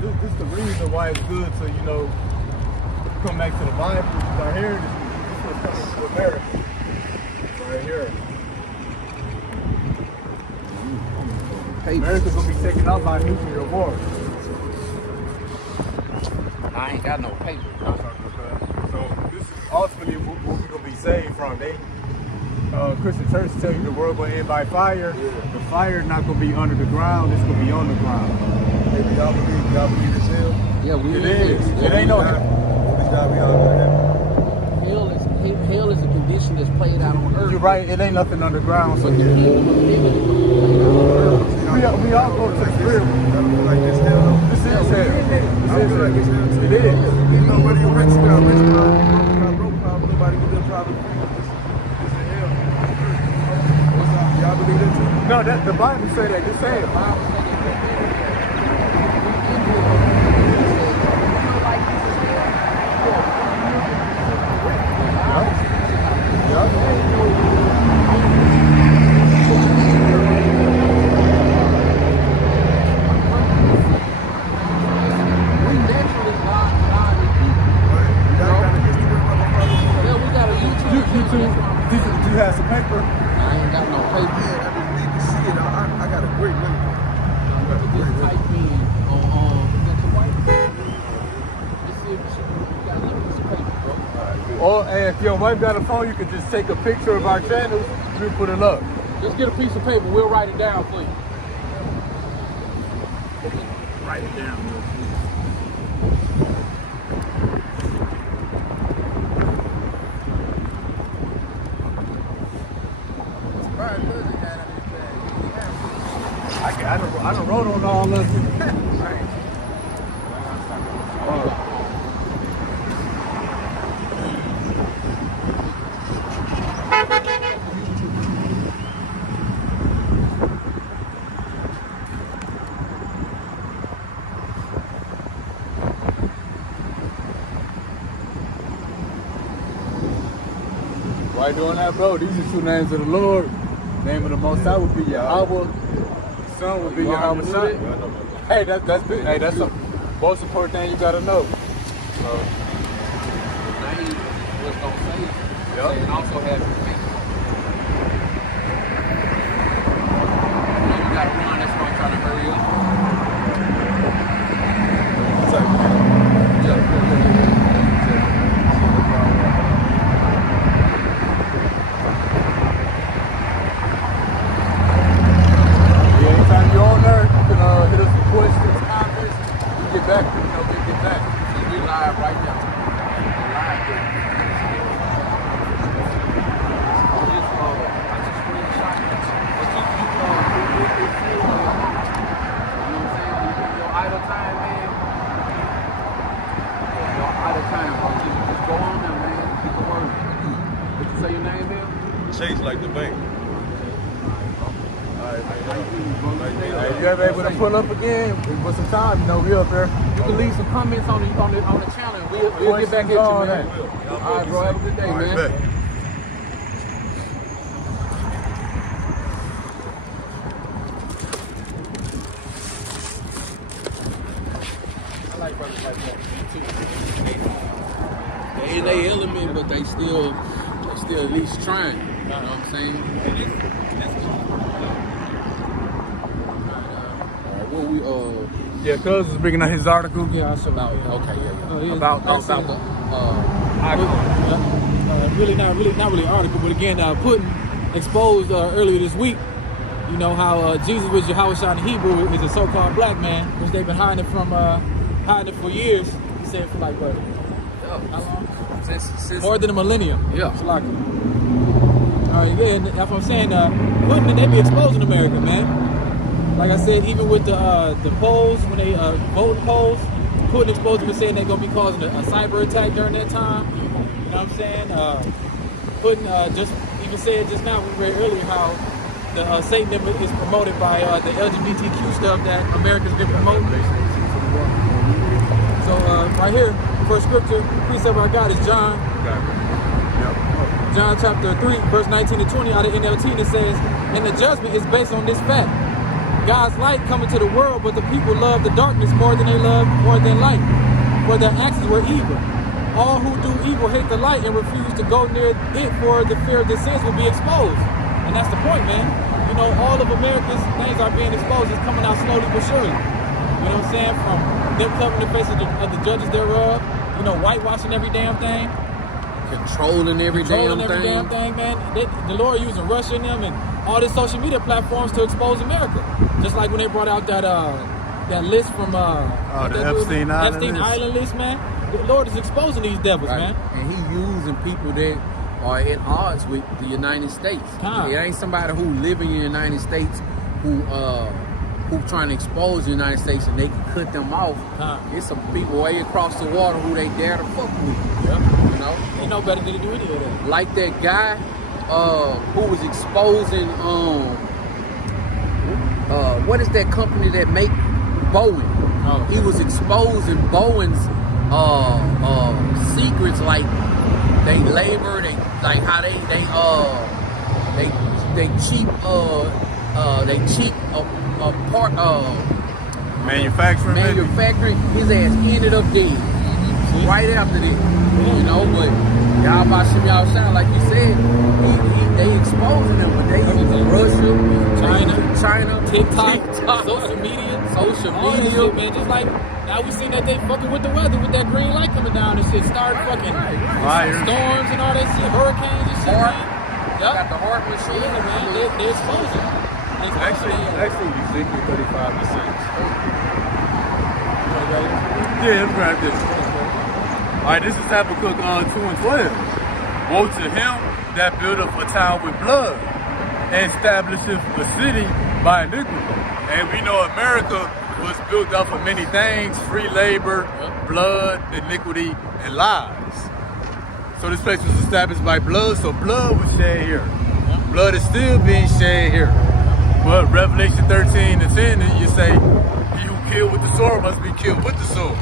This is the reason why it's good to, come back to the Bible. Right here, this is coming to America. Right here. America's gonna be taken out by nuclear war. I ain't got no paper. So this is ultimately what we're gonna be saved from. Christian church tell you the world gonna end by fire. Yeah. The fire not gonna be under the ground, it's gonna be on the ground. Maybe y'all believe this hell? Yeah, It is. It ain't no hell. Hell is a condition that's played out on earth. You're right, it ain't nothing underground. So But the kingdom of heaven is played out on earth. we all go to the spirit. Like this hell. This is hell. This is hell. It is. You know, whether you're rich now, broke now, nobody can live private freedom. This is hell. Y'all believe that too? No, the Bible say that. This hell. Do you have some paper? I ain't got no paper. Yeah, I mean, you can see it. I got a great memory. Just type in on you got your wife? Just see if you got a little piece of paper, bro. Or if your wife got a phone, you can just take a picture of our channels and we put it up. Just get a piece of paper. We'll write it down for you. Write it down. I done wrote on all of it. Why doing that, bro? These are two names of the Lord. Name of the Most High would be Yahweh. Son would be Yahweh. Hey, that's big. Hey, that's something. most important thing you gotta know. So, Name was gonna say it. Yup. And also have your faith. You got one that's gonna try to hurry up. Anytime you're on there, you can hit us with questions, comments. We get back, we get back. See, we live right now. We're live there. I just screenshot it. But you know what I'm saying? In your idle time, man. Your idle time, bro. Just go on there, man. Keep the word. Did you say your name there? Chase like the bank. Hey, you ever able to pull up again with some time? We up there. You can leave some comments on the channel. We'll get back at you, All man. right. All right, bro. Have a good day, All right, man. bet. I like brothers like that too. They in their element, but they still at least trying. You know what I'm saying? What we Yeah, Cuz is bringing out his article. Yeah, I saw that. okay, yeah. About Really not really article, but again, Putin exposed earlier this week. You know how Jesus was Yahushua in Hebrew is a so-called black man, which they've been hiding for years. He said for like what? How long? Since More than a millennium. Yeah. It's like, all right, yeah, and that's what I'm saying. Putin, they be exposing America, man. Like I said, even with the polls, when they vote polls, Putin exposed them and saying they're gonna be causing a cyber attack during that time. You know what I'm saying? Putin just even said just now, we read earlier how the Satanism is promoted by the LGBTQ stuff that America's been promoting. So right here, first scripture, precept I got is John chapter 3, verse 19 to 20 out of NLT, and it says, and the judgment is based on this fact. God's light coming to the world, but the people love the darkness more than light, for their actions were evil. All who do evil hate the light and refuse to go near it, for the fear of their sins will be exposed. And that's the point, man. You know, all of America's things are being exposed. It's coming out slowly but surely. You know what I'm saying? From them covering the faces of the judges thereof, you know, whitewashing every damn thing. controlling every damn thing, man. The Lord using Russia and them and all these social media platforms to expose America. Just like when they brought out that list from the Epstein Island list, man. The Lord is exposing these devils, right? man. And He using people that are at odds with the United States. It ain't somebody who live in the United States who trying to expose the United States and they can cut them off. It's some people way across the water who they dare to fuck with. Yeah. You know? They know better than to do any of that. Like that guy who was exposing what is that company that make Boeing? Oh. He was exposing Boeing's secrets, like they labor, they like how they cheap part manufacturing. His ass ended up dead right after this, you know. But y'all about to y'all sound like you said, they exposing them, but they using Russia, China, TikTok, social media, all this shit, man. Just like now we seen that they fucking with the weather with that green light coming down and shit, start fucking storms and all that shit, hurricanes and shit. Got the heart machine, man. They exposing. Actually, Ezekiel 35:6. Yeah, let's grab this. All right, this is Habakkuk 2:12. Woe to him that buildeth a tower with blood and establisheth a city by iniquity. And we know America was built up of many things: free labor, blood, iniquity, and lies. So this place was established by blood, so blood was shed here. Blood is still being shed here. But Revelation 13:10, you say, he who killed with the sword must be killed with the sword.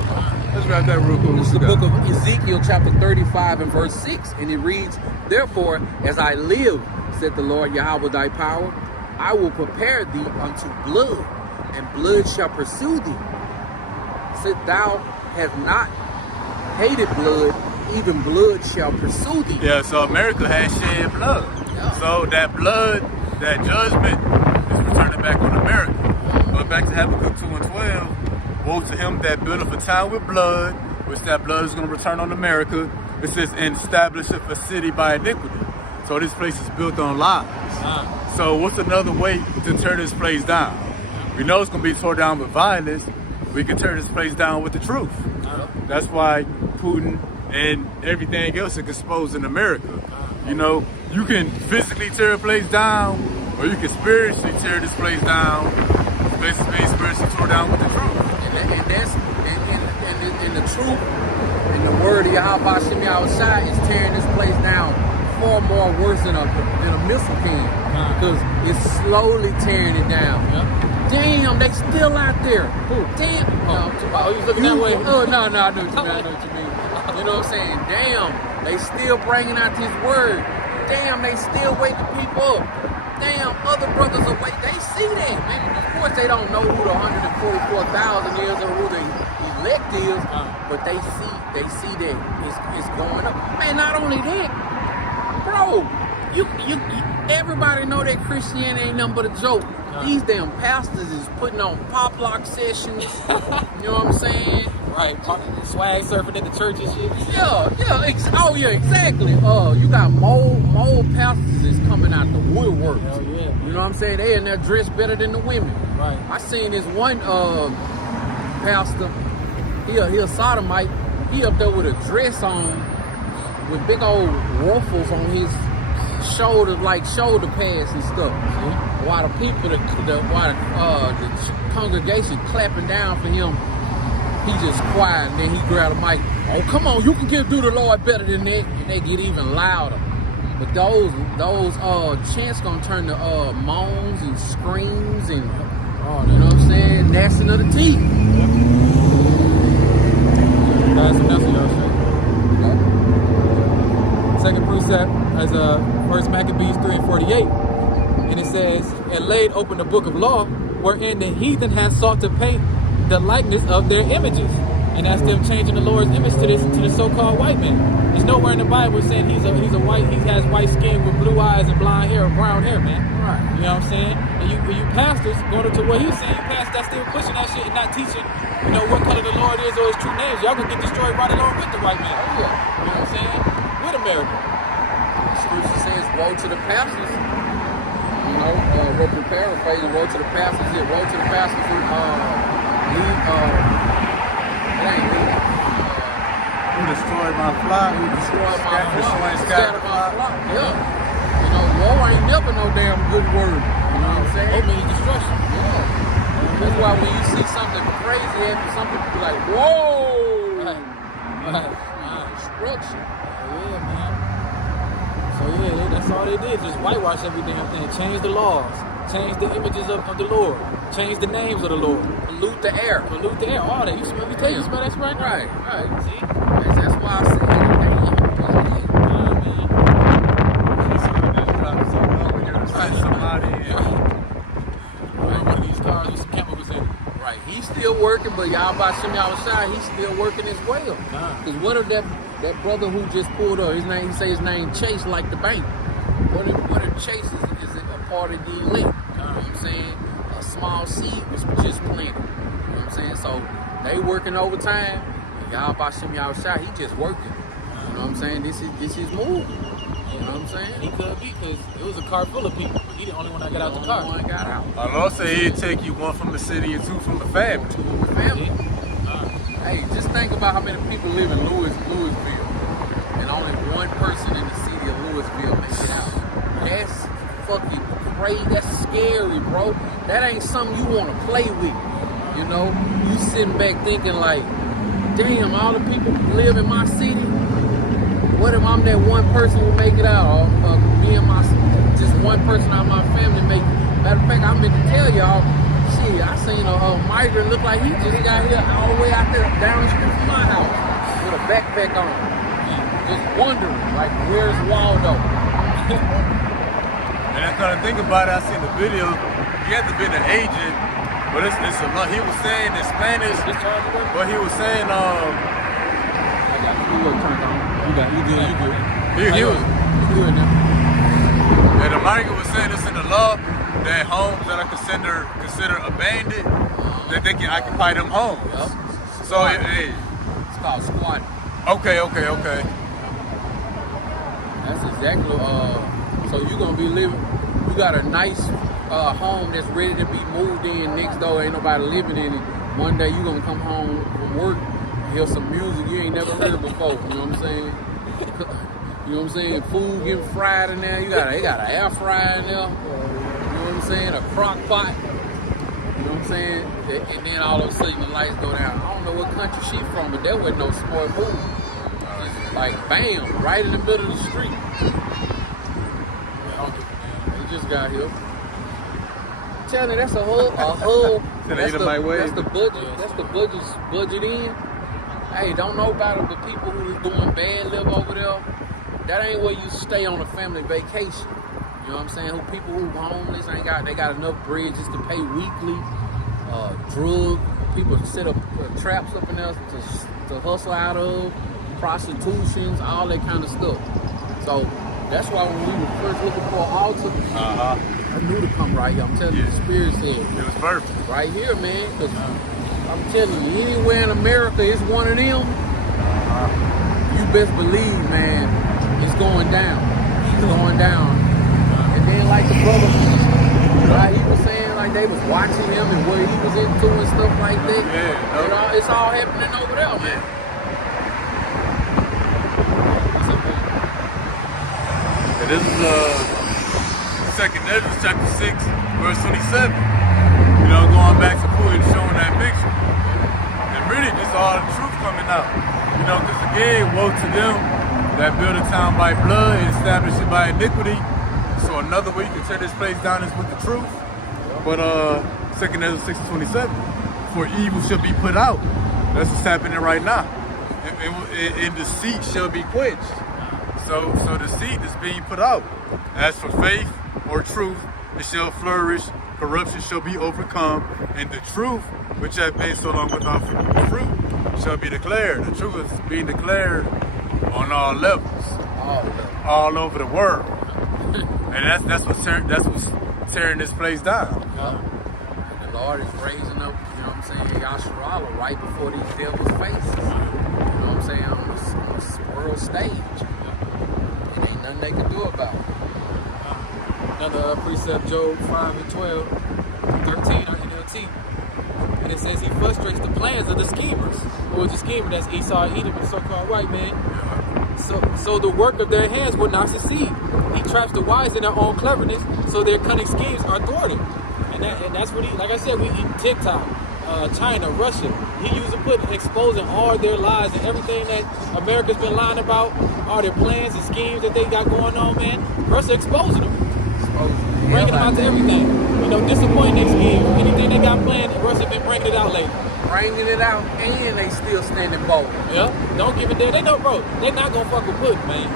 Let's grab that real quick. This is the book of Ezekiel chapter 35 and verse 6. And it reads, therefore, as I live, said the Lord Yahweh thy power, I will prepare thee unto blood, and blood shall pursue thee. said, thou hast not hated blood, even blood shall pursue thee. Yeah, so America has shed blood. Yeah. So that blood, that judgment is returning back on America. But back to Habakkuk 2:12, woe to him that buildeth a town with blood, which that blood is going to return on America. It says, and establisheth a city by iniquity. So this place is built on lies. So what's another way to tear this place down? We know it's going to be torn down with violence. We can tear this place down with the truth. That's why Putin and everything else is exposed in America. You know, you can physically tear a place down, or you can spiritually tear this place down. This place is being spiritually torn down with the truth. And that's and the truth and the word of Yahweh Shem Yahushai is tearing this place down far more worse than a missile can, because it's slowly tearing it down. Damn, they still out there. Damn. Oh, you looking that way? Oh, no, I know what you mean. You know what I'm saying? Damn, they still bringing out this word. Damn, they still waking people up. Damn, other brothers are waiting. They see that. Man, of course, they don't know who the 144,000 is or who the elect is, but they see that it's going up. Man, not only that, bro, you everybody know that Christianity ain't nothing but a joke. These damn pastors is putting on pop lock sessions. You know what I'm saying? Right, swag surfing in the church and shit. Yeah, exactly. You got mole pastors is coming out the woodwork. Hell yeah. You know what I'm saying? They in there dressed better than the women. Right. I seen this one pastor. He a sodomite. He up there with a dress on, with big old ruffles on his shoulders, like shoulder pads and stuff. While the people, the congregation clapping down for him, he just quiet, and then he grab the mic. Oh, come on, you can do the Lord better than that, and they get even louder. But those chants gonna turn to moans and screams and you know what I'm saying, gnashing of the teeth. That's some message, y'all. Second precept is 1 Maccabees 3:48, and it says, and laid open the book of law, wherein the heathen has sought to paint the likeness of their images, and that's them changing the Lord's image to the so-called white man. There's nowhere in the Bible saying he has white skin with blue eyes and blonde hair or brown hair, man. Right. You know what I'm saying? And you pastors going into what he's saying, pastors that's still pushing that shit and not teaching, you know, what color the Lord is or his true names. Y'all gonna get destroyed right along with the white man. Yeah. You know what I'm saying? With America. Scripture says, woe to the pastors. You know, we're paraphrasing, woe to the pastors. Woe to the pastors who Who destroyed my flock? Who destroyed my flock? Scattered my flock. Yeah. You know, woe ain't never no damn good word. You know what I'm saying? Woe means destruction. Yeah. That's why when you see something crazy happen, some people be like, whoa! Right. Destruction. Yeah, man. So yeah, that's all they did. Just whitewash every damn thing. Change the laws. Change the images of the Lord. Change the names of the Lord. Pollute the air. Pollute the air. All that. You smell that right now? Right. See? That's why I said One of these cars with some chemicals in it. right. He's still working, but Yahweh Shem Yahushai, he's still working as well. Because what if that brother who just pulled up, he say his name Chase like the bank. What if Chase is a part of the elite? You know what I'm saying? A small seed was just planted. You know what I'm saying? So they working overtime. Yahweh Shem Yahushai, he just working. You know what I'm saying? This is move. You know what I'm saying? He could be, because it was a car full of people. But he the only one that got out the car. Only one got out. I'll also he'd take you one from the city and two from the family. Family. Hey, just think about how many people live in Louisville, and only one person in the city of Louisville makes it out. That's fucking crazy. That's scary, bro. That ain't something you want to play with. You know, you sitting back thinking like, damn, all the people who live in my city. What if I'm that one person who make it out? Or me and just one person out of my family make it? Matter of fact, I meant to tell y'all, shit, I seen a migrant look like he just got here all the way out there down the street from my house with a backpack on. Just wondering, like, where's Waldo? And I kind of think about it, I seen the video. He had to be an agent, but But it's a lot. He was saying in Spanish, This charger working? but he was saying I got you. You look turned on. You got you good. You good. he was. You good now. And the Michael was saying this in the law that homes that are consider abandoned, that they can occupy them homes. Yup. So hey, It's called squatting. okay. That's exactly. So you gonna be living. You got a nice home that's ready to be moved in next door. Ain't nobody living in it. One day you gonna come home from work, hear some music you ain't never heard before. You know what I'm saying? You know what I'm saying? Food getting fried in there. They got an air fryer in there. You know what I'm saying? A crock pot. You know what I'm saying? And then all of a sudden the lights go down. I don't know what country she from, but there wasn't no smart move. Just like bam, right in the middle of the street. They just got here. Tell me that's a whole that's the budget in. Hey, don't know about it, but people who is doing bad live over there. That ain't where you stay on a family vacation. You know what I'm saying? People who homeless they got enough bread just to pay weekly. Drug people set up traps up in there to hustle out of, prostitutions, all that kind of stuff. So that's why when we were first looking for an altar, I knew to come right here. I'm telling you, the Spirit said It was perfect. right here, man. Cause I'm telling you, anywhere in America, it's one of them. You best believe, man, it's going down. It's going down. And then, like the brother, right, he was saying, like they was watching him and what he was into and stuff like that. Yeah, It's all happening over there, man. And this is 2nd Ezra chapter 6, verse 27. You know, going back to Putin showing that picture. And really just all the truth coming out. You know, because again, woe to them that build a town by blood and establish it by iniquity. So another way you can tear this place down is with the truth. But 2nd Ezra 6:27, for evil shall be put out. That's what's happening right now. And deceit shall be quenched. So deceit is being put out. As for faith or truth, it shall flourish. Corruption shall be overcome, and the truth, which hath been so long without fruit, shall be declared. The truth is being declared on all levels, all over the world, and that's what's tearing this place down. And the Lord is raising up, you know what I'm saying, Yasharala right before these devils' faces. You know what I'm saying, on the world stage. And ain't nothing they can do about it. Another precept, Job 5:12, 13 on NLT. And it says he frustrates the plans of the schemers. Who is the schemer? That's Esau, Edom, and so-called white man. So the work of their hands will not succeed. He traps the wise in their own cleverness, so their cunning schemes are thwarted. And that's what he, like I said, we eat TikTok, China, Russia. He used to put exposing all their lies and everything that America's been lying about, all their plans and schemes that they got going on, man. Russia exposing them. Bringing them out to everything. You know, disappointing their schemes. Anything they got planned, Russia been bringing it out lately. Bringing it out, and they still standing bold. Yeah, don't give a damn. They know, bro, they not gonna fuck with Putin, man.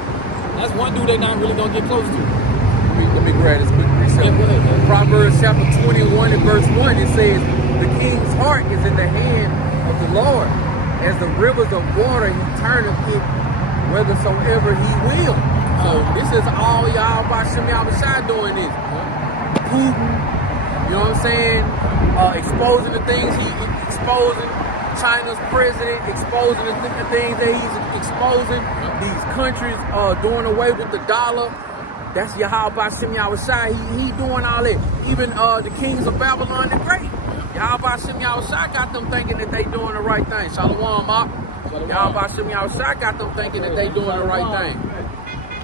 That's one dude they not really gonna get close to. Let me grab this quick precept. Yeah, go ahead, man. Proverbs chapter 21 and verse 1, it says, the king's heart is in the hand of the Lord. As the rivers of water, he turneth it whithersoever he will. So this is all y'all by Shem Yahushua doing this. Putin, you know what I'm saying? Exposing the things he exposing. China's president exposing the things that he's exposing. These countries doing away with the dollar. That's Yahweh Shem Yahushua. He doing all that. Even the kings of Babylon the Great. Yahweh Shem Yahushua got them thinking that they doing the right thing. Shalom, Mark. Yahweh Shem Yahushua got them thinking that they doing the right thing.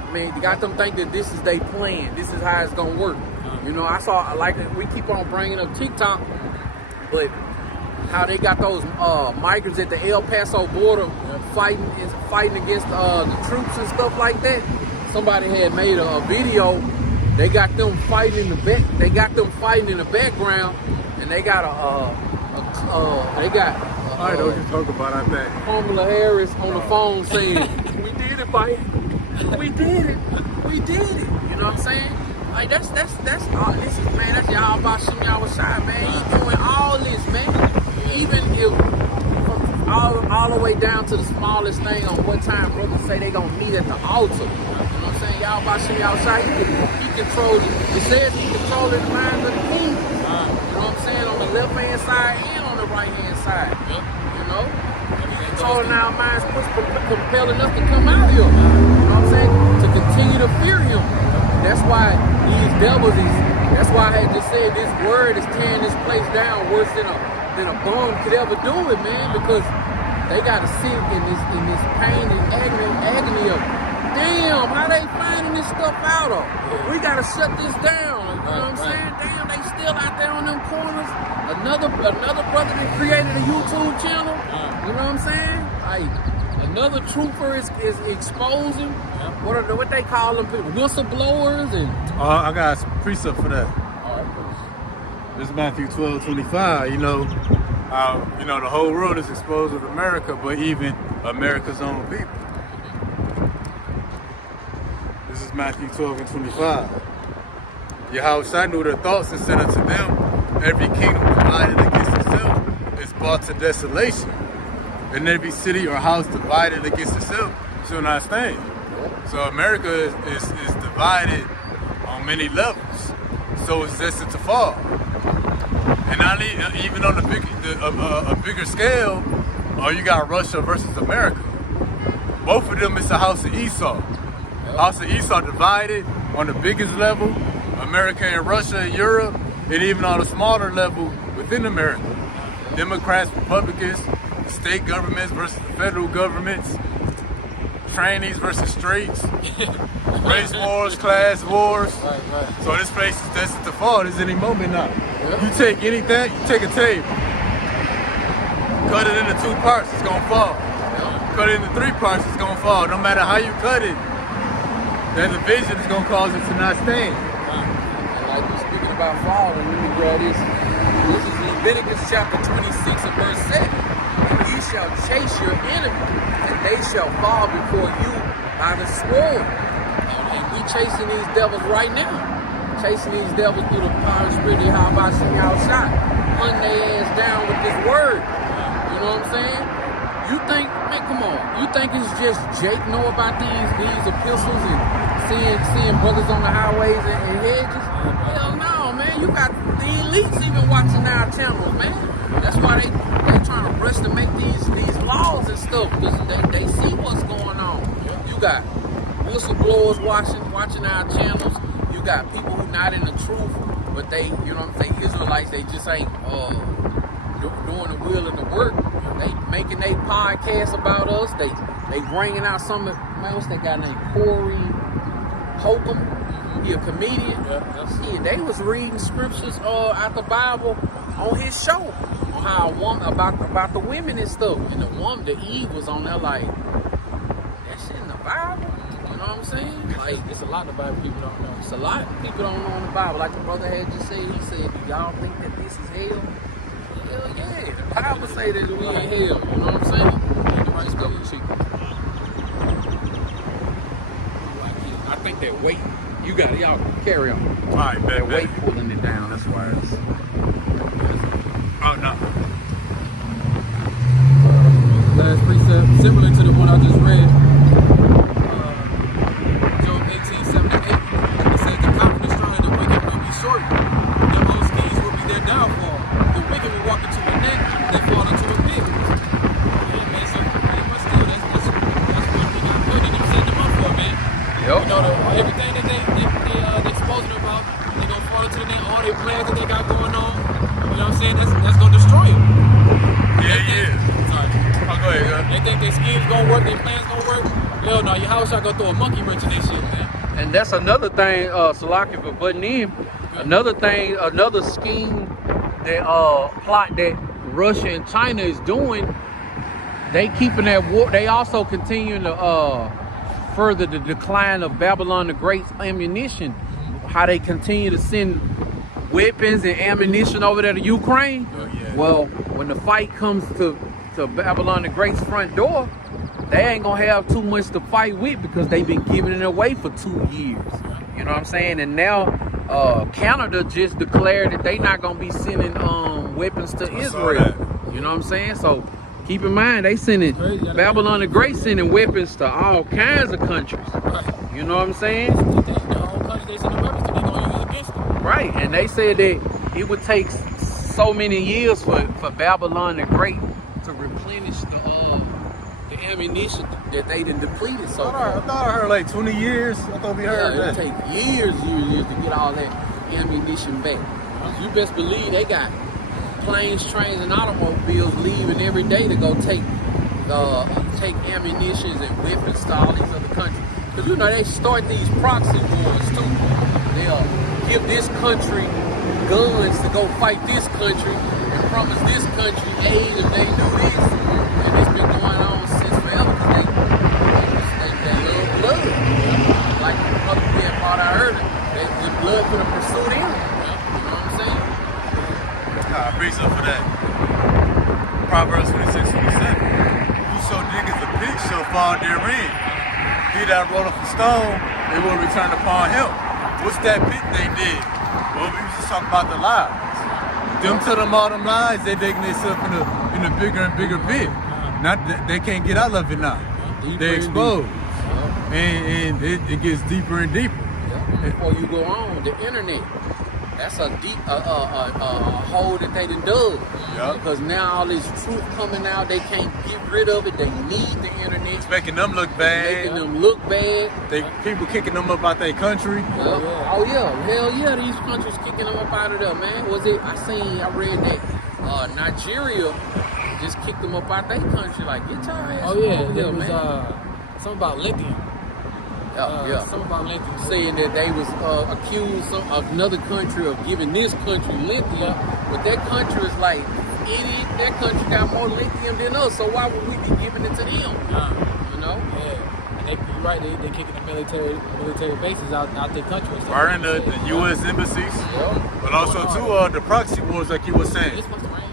I mean, you got them think that this is their plan. This is how it's gonna work. You know, I saw, like, we keep on bringing up TikTok, but how they got those migrants at the El Paso border fighting against the troops and stuff like that. Somebody had made a video. They got them fighting in the back. They got them fighting in the background, and they got I know what you're talking about. I bet Kamala Harris on the phone saying, "We did it, Biden. We did it. We did it." You know what I'm saying? Like that's all. This is, man. That's y'all about some y'all side, man. He doing all this, man. Even if all the way down to the smallest thing on what time brothers say they gonna meet at the altar. You know what I'm saying? Y'all about some y'all side. He controls it. It says he controls the minds of the king. You know what I'm saying? On the left hand side and on the right hand side. You know? Controlling our minds, compelling us to come out here. You know what I'm saying? To continue to fear him. That's why these devils that's why I had just said this word is tearing this place down worse than a bomb could ever do it, man, because they gotta sit in this pain and agony of, damn, how they finding this stuff out of? We gotta shut this down. You know what I'm saying? Damn, they still out there on them corners. Another brother that created a YouTube channel. You know what I'm saying? Like another trooper is exposing what they call them, whistleblowers and. I got a precept for that. This is Matthew 12:25. You know, the whole world is exposed with America, but even America's own people. This is Matthew 12:25. Yahweh knew their thoughts and said unto them, every kingdom divided against itself is brought to desolation, and every city or house divided against itself shall not stand. So America is divided on many levels, so it's destined to fall. And not even on a bigger scale, you got Russia versus America. Both of them is the house of Esau. House of Esau divided on the biggest level, America and Russia and Europe, and even on a smaller level within America. Democrats, Republicans, state governments versus the federal governments, trainees versus straights, race wars, class wars. Right. So this place is destined to fall. There's any moment now. You take anything, you take a table, cut it into 2 parts, it's gonna fall. Cut it into 3 parts, it's gonna fall. No matter how you cut it, that division is gonna cause it to not stand. And like we're speaking about falling, let me grab this. This is Leviticus chapter 26 and verse 7. And ye shall chase your enemy, and they shall fall before you by the sword. And we chasing these devils right now. Chasing these devils through the power and spirit of how about seeing outside. Hunting their ass down with this word. You know what I'm saying? You think, man, come on. You think it's just Jake know about these epistles and seeing brothers on the highways and hedges? Hell no, man. You got the elites even watching our channels, man. That's why they trying to rush to make these laws and stuff, because they see what's going on. You got whistleblowers watching our channels. You got people who not in the truth, but they, you know what I'm saying, Israelites, they just ain't doing the will and the work. They making their podcasts about us. They bringing out some, man, what's that guy named Corey Holcomb? He a comedian. Yeah, they was reading scriptures out the Bible on his show on how a woman about the women and stuff. And the Eve was on there like, that shit in the Bible. You know what I'm saying? Like, It's a lot of Bible people don't know. it's a lot of people don't know in the Bible. Like the brother had just said, he said, do y'all think that this is hell? Hell yeah. The Bible say that we in hell. You know what I'm saying? Right, stuff you see. I think that weight, you got it. Y'all carry on. All right, That bet. weight pulling it down. That's why it's. Oh, no. Last precept, similar to the one I just read. Job 18:7-8. It says the confidence strong and the wicked will be short. Their own schemes will be their downfall. The wicked will walk into a net, they fall into a pit. Yeah, man, so pretty much still that's what we got building them setting them up for, man. You know, everything that they exposing about, they gonna fall into the net, all their plans that they got going on. You know what I'm saying? That's gonna destroy them. Yeah. Sorry. Oh, go ahead, girl. They think their schemes gonna work, their plans gonna work. Hell no, your house shot gonna throw a monkey wrench in their shit, man. And that's another thing, Salaki, for butting in. Another thing, another scheme that plot that Russia and China is doing. They keeping that war. They also continuing to further the decline of Babylon the Great's ammunition. How they continue to send weapons and ammunition over there to Ukraine. Oh, yeah. Well, when the fight comes to Babylon the Great's front door, they ain't gonna have too much to fight with because they've been giving it away for 2 years. You know what I'm saying? And now Canada just declared that they not gonna be sending weapons to Israel. You know what I'm saying? So keep in mind they sending Babylon the Great sending weapons to all kinds of countries. You know what I'm saying? The whole country they send the weapons to, they gonna use against them. Right, and they said that it would take so many years for Babylon the Great to replenish the ammunition that they done depleted so I far. thought I heard like 20 years. I thought we heard Yeah, it that. take years to get all that ammunition back. You best believe they got planes, trains, and automobiles leaving every day to go take ammunition and weapons to all these other countries. Because you know they start these proxy wars too. They'll give this country guns to go fight this country and promise this country aid if they do this. And it's been going on since forever because they love blood. Like the other day part I heard it, the blood for the pursuit in it. You know what I'm saying? Brings up for that. Proverbs 26:27. Whoso diggeth a pit shall fall therein. He that rolleth a stone, it will return upon him. What's that pit they did? Well, we was just talking about the lies. Them to them all them lies, they digging themselves in a bigger and bigger pit. Not they can't get out of it now. They exposed. And it gets deeper and deeper. Before you go on, the internet. That's a deep hole that they done dug. Yeah. Because now all this truth coming out, they can't get rid of it. They need the internet. It's making them look bad. Making them look bad. People kicking them up out their country. Oh yeah, hell yeah, these countries kicking them up out of there, man. I read that Nigeria just kicked them up out their country. Like, get your ass Oh yeah, over there here, was man. something about lithium. Something about lithium. Saying that they was accused another country of giving this country lithium, but that country is like, idiot, that country got more lithium than us, so why would we be giving it to them? You know? Yeah. And you're right, they kicking the military bases out the country and stuff. Burning the U.S. embassies, but also too the proxy wars, like you were saying. It's supposed to rain.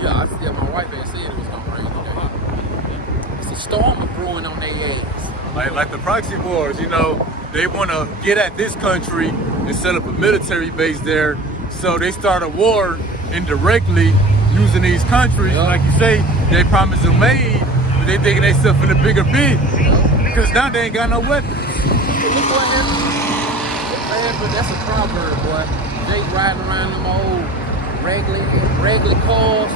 Yeah, my wife had said it was gonna rain today. It's a storm brewing on their ass. Like the proxy wars, you know, they want to get at this country and set up a military base there. So they start a war indirectly using these countries. Like you say, they promise them aid, but they digging themselves in a bigger pit because now they ain't got no weapons. Look what happened. That's a proverb, boy. They riding around them old regular cars.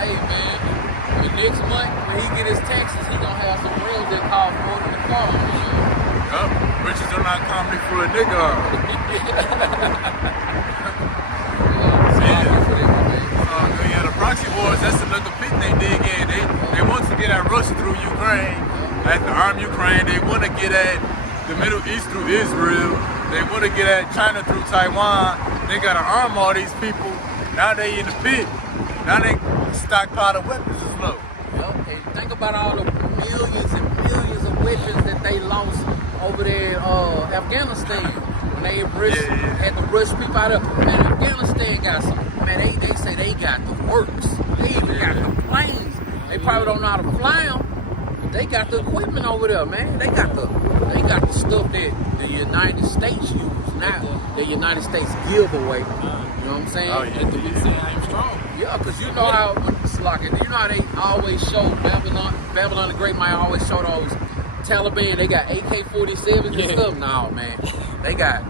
Hey, man. The next month, when he get his taxes, he gonna have some rims that cost more than the car. Yup, riches are not comedy for a nigga. Yeah, the proxy wars, that's another pit they dig in. They want to get at Russia through Ukraine, at the arm Ukraine. They want to get at the Middle East through Israel. They want to get at China through Taiwan. They got to arm all these people. Now they in the pit. Now they stockpile of weapons is low. And think about all the millions and millions of weapons that they lost over there in Afghanistan. When they had to rush people out of, man, Afghanistan got some, man, they say they got the works. They even got the planes. They probably don't know how to fly them, but they got the equipment over there, man. They got the stuff that the United States use, not the United States give away. You know what I'm saying? Oh, yeah. And we say I am strong. Yeah, because you know how, you know how they always show Babylon the Great might always show those Taliban, they got AK-47s and stuff. No, man. They got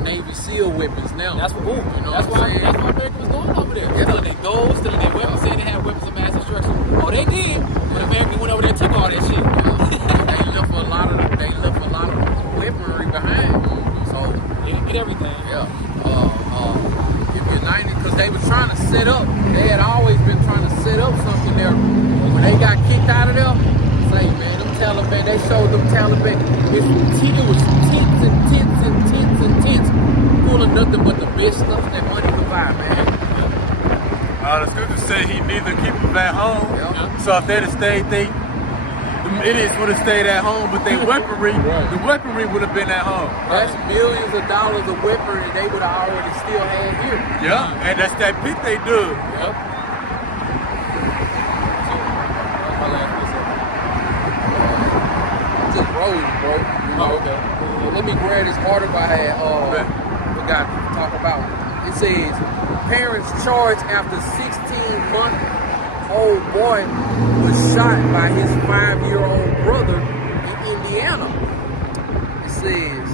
Navy SEAL weapons now. That's what, you know that's what I'm why saying? America was going over there. Yeah. Stealing their gold, stealing their weapons, saying they had weapons of mass destruction. Oh, they did. But America went over there and took all that shit. They left a lot of weaponry behind. So They get everything. yeah. If United, because they were trying to set up, they had always been trying to set up something there. When they got kicked out of there, say, man, them Taliban, they showed them Taliban. It was tents and tents and tents and tents, full of nothing but the best stuff that money could buy, man. The scripture say he neither keep them at home. Yeah. So if they'd have stayed, the idiots would have stayed at home, but the weaponry would have been at home. That's millions of dollars of weaponry they would have already still had here. Yeah, and that's that pit they do. Yep. Just rolling, bro. You Oh, okay. Let me grab this article I had forgot to talk about. It says, parents charged after 16-month-old boy was shot by his 5-year-old brother in Indiana. It says,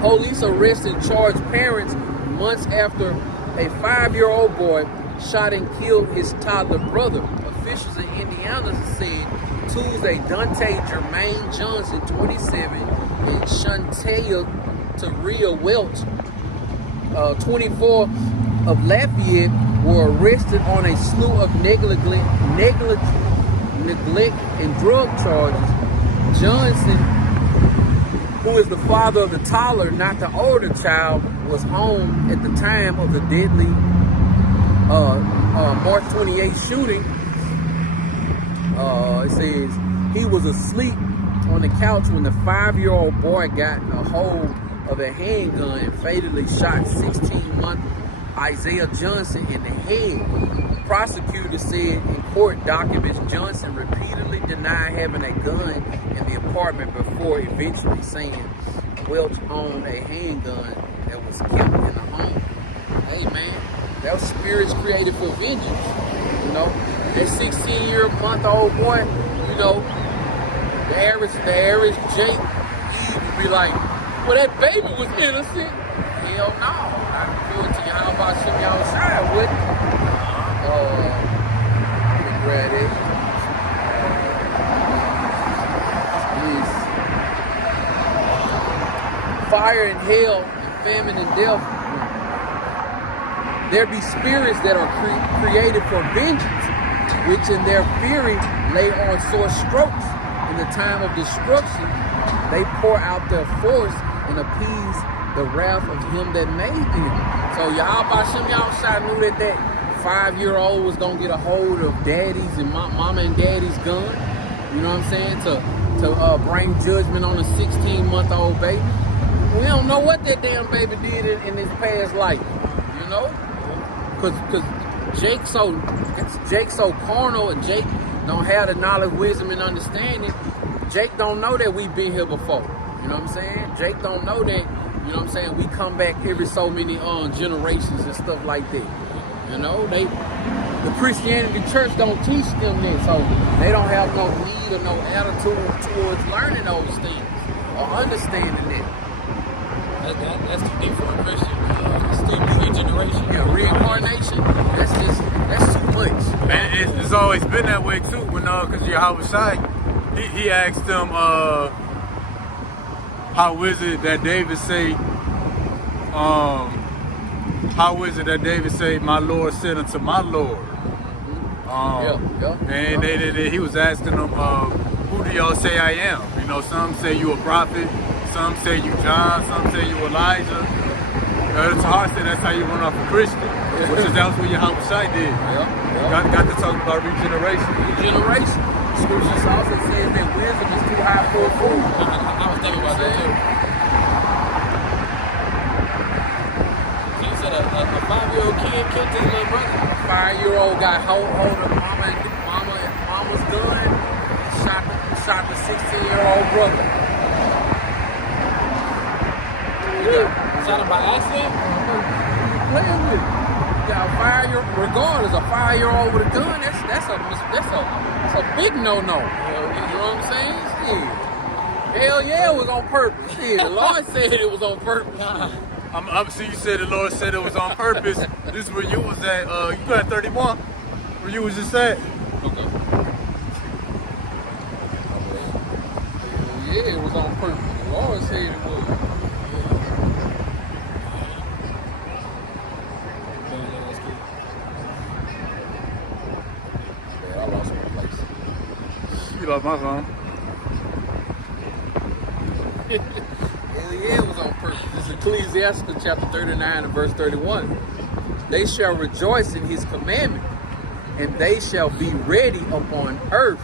police arrest and charge parents months after a 5-year-old boy shot and killed his toddler brother. Officials in Indiana said Tuesday Dante Jermaine Johnson, 27, and Shantae Taria Welch, 24, of Lafayette, were arrested on a slew of neglect and drug charges. Johnson, who is the father of the toddler, not the older child, was home at the time of the deadly March 28 shooting. It says he was asleep on the couch when the 5-year-old boy got a hold of a handgun and fatally shot 16-month Isaiah Johnson in the head. Prosecutors said in court documents Johnson repeatedly denied having a gun in the apartment before eventually saying Welch owned a handgun that was kept in the home. Hey man, that was spirits created for vengeance, you know. That 16-month-old boy, you know, the average Jake would be like, well, that baby was innocent. Hell no. I can do it to you. How about some y'all outside with it? Let me grab it. Yes. Fire and hell and famine and death. There be spirits that are created for vengeance, which in their fury lay on sore strokes. In the time of destruction, they pour out their force and appease the wrath of him that made them. So y'all, about some of y'all side knew that 5-year-old was gonna get a hold of daddy's and mama and daddy's gun. You know what I'm saying? To bring judgment on a 16-month-old baby. We don't know what that damn baby did in his past life. You know? Cause Jake's so carnal, and Jake don't have the knowledge, wisdom, and understanding. Jake don't know that we've been here before. You know what I'm saying? Jake don't know that, you know what I'm saying, we come back every so many generations and stuff like that. You know, the Christianity church don't teach them that, so they don't have no need or no attitude towards learning those things or understanding that. That's too deep for a Christian. Still regeneration. Yeah, reincarnation. That's too much. And it's always been that way too. When because Yahweh Shai, he asked them, how is it that David say, my Lord said unto my Lord? And he was asking them, who do y'all say I am? You know, some say you a prophet, some say you John, some say you Elijah. It's hard to say that's how you run off a Christian, which is that's what Yahweh Shai did. Got to talk about regeneration. Regeneration. Scriptures also says that wisdom is too high for a fool. I was thinking about that too. You said a 5-year-old kid killed his little brother. 5-year-old got hold of mama's gun, shot the 16-year-old brother. Shot him by accident? Playing with it. Got a 5-year-old, regardless, a 5-year-old with a gun, that's a big no-no. You know what I'm saying? Yeah. Hell yeah, it was on purpose. Yeah, the Lord said it was on purpose. So you said the Lord said it was on purpose. This is where you was at, you got 31, where you was just at. Okay. Yeah, it was on purpose. The Lord said it was. Love my phone. Hell yeah, it was on purpose. This is Ecclesiastes chapter 39 and verse 31. They shall rejoice in his commandment, and they shall be ready upon earth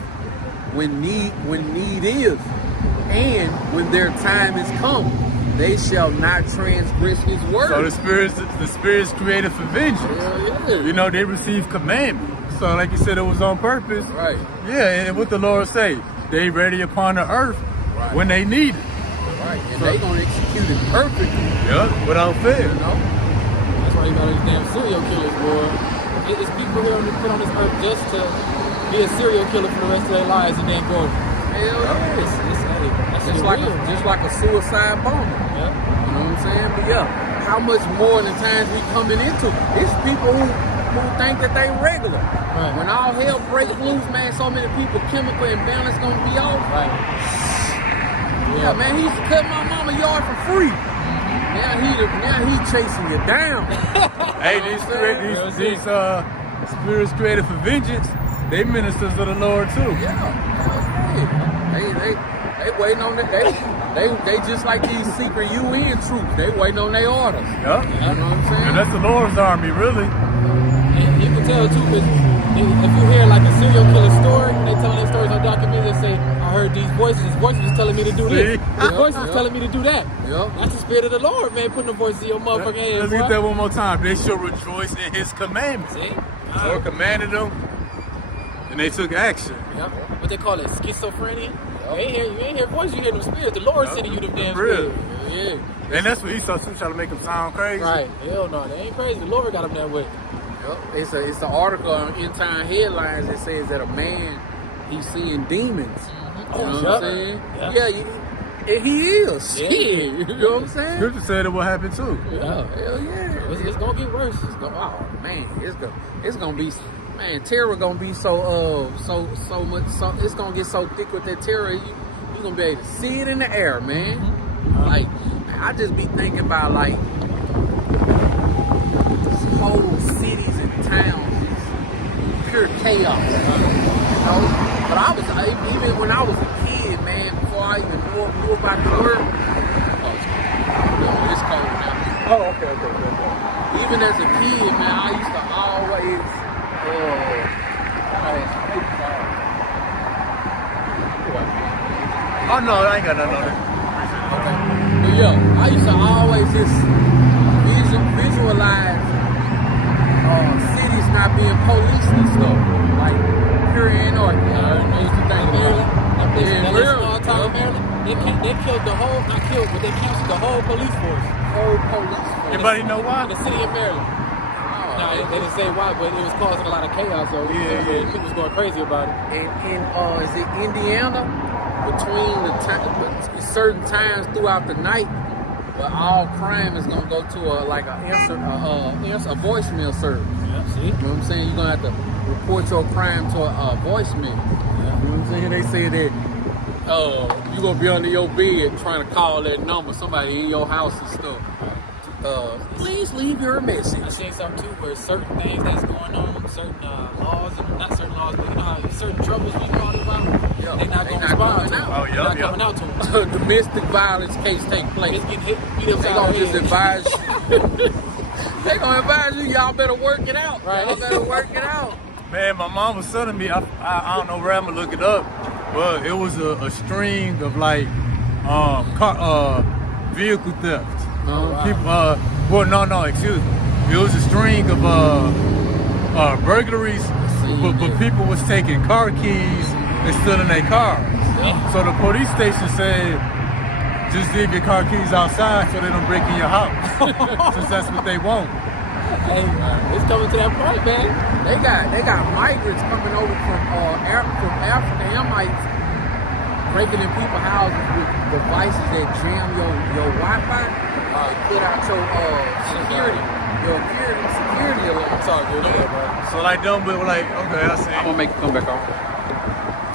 when need is, and when their time is come, they shall not transgress his word. So the spirits created for vengeance. Hell yeah. You know, they received commandment. So like you said, it was on purpose. Right. Yeah, and what the Lord say, they ready upon the earth when they need it. Right, and they gonna execute it perfectly. Yeah, without fail. You know? That's why you got all these damn serial killers, boy. It's people here put on this earth just to be a serial killer for the rest of their lives and then go. Hell yeah. That's Just like a suicide bomber. Yeah. You know what I'm saying? But yeah, how much more in the times we coming into? It's people who think that they regular. Right. When all hell breaks loose, man, so many people, chemical imbalance gonna be off. Right. Yeah, man, he used to cut my mama yard for free. Now he chasing you down. Hey, these spirits created for vengeance, they ministers of the Lord too. Yeah. They waiting on that. They just like these secret UN troops. They waiting on their orders. Yeah. You know what I'm saying? And that's the Lord's army, really. And you can tell too, because if you hear like a serial killer story, they tell their stories on documentary, they say, I heard these voices. His voice was telling me to do this. His voice was telling me to do that. Yep. That's the spirit of the Lord, man, putting the voice in your motherfucking head. Let's get that one more time. They shall rejoice in his commandments. See? The Lord commanded them, and they took action. Yep. What they call it, schizophrenia? You ain't hear voice, you hear them spirits. The Lord sending you them damn Real. spirits. Yeah. And that's what Esau too, trying to make them sound crazy. Right. Hell no, they ain't crazy. The Lord got them that way. Yep. It's an article on End Time Headlines that says that a man, he's seeing demons. You know what I'm saying? Yeah, he is. Yeah. Shit. You know what I'm saying? Scripture said it will happen too. Yeah, hell yeah. It's gonna get worse. Oh man, it's gonna be, man, terror gonna be so much, it's gonna get so thick with that terror, you gonna be able to see it in the air, man. Like, I just be thinking about like whole cities and towns, it's pure chaos. You know? But even when I was a kid, man, before I even knew about the word, it's cold now. Oh, okay. Even as a kid, man, I used to always, Oh no, I ain't got nothing on it. okay. But yeah, I used to always just visualize cities not being policed and stuff, like pure anarchy. I used to think That small town Maryland, they killed the whole, not killed, but they canceled the whole police force. whole police force. Anybody know why? The city of Maryland. No, they didn't say why, but it was causing a lot of chaos. So people was going crazy about it. In is it Indiana? Between certain times throughout the night, where all crime is gonna go to a voicemail service. Yeah, see? You know what I'm saying? You're gonna have to report your crime to a voicemail. You know what I'm saying? They say that you're gonna be under your bed trying to call that number, somebody in your house and stuff. Please leave your message. I seen something too where certain things that's going on, certain laws, and not certain laws, but you know how certain troubles we talking about, they're not going to respond to. Oh, yeah, They're not coming out to them. Domestic violence case take place. It's getting hit, beat They upside gonna the just head. advise you. They gonna advise you, y'all better work it out. Right. Y'all better work it out. Man, my mom was telling me, I don't know where I'm gonna look it up, but it was a string of like vehicle theft. People, excuse me. It was a string of burglaries, but people was taking car keys and stealing their cars. Yeah. So the police station said, just leave your car keys outside so they don't break in your house. Since that's what they want. Hey, it's coming to that point, man. They got migrants coming over from Africa, Hamites, breaking in people's houses with devices that jam your Wi-Fi, put out your security alarm. Sorry, dude. So like them, but like, okay, I see. I'm gonna make it come back on.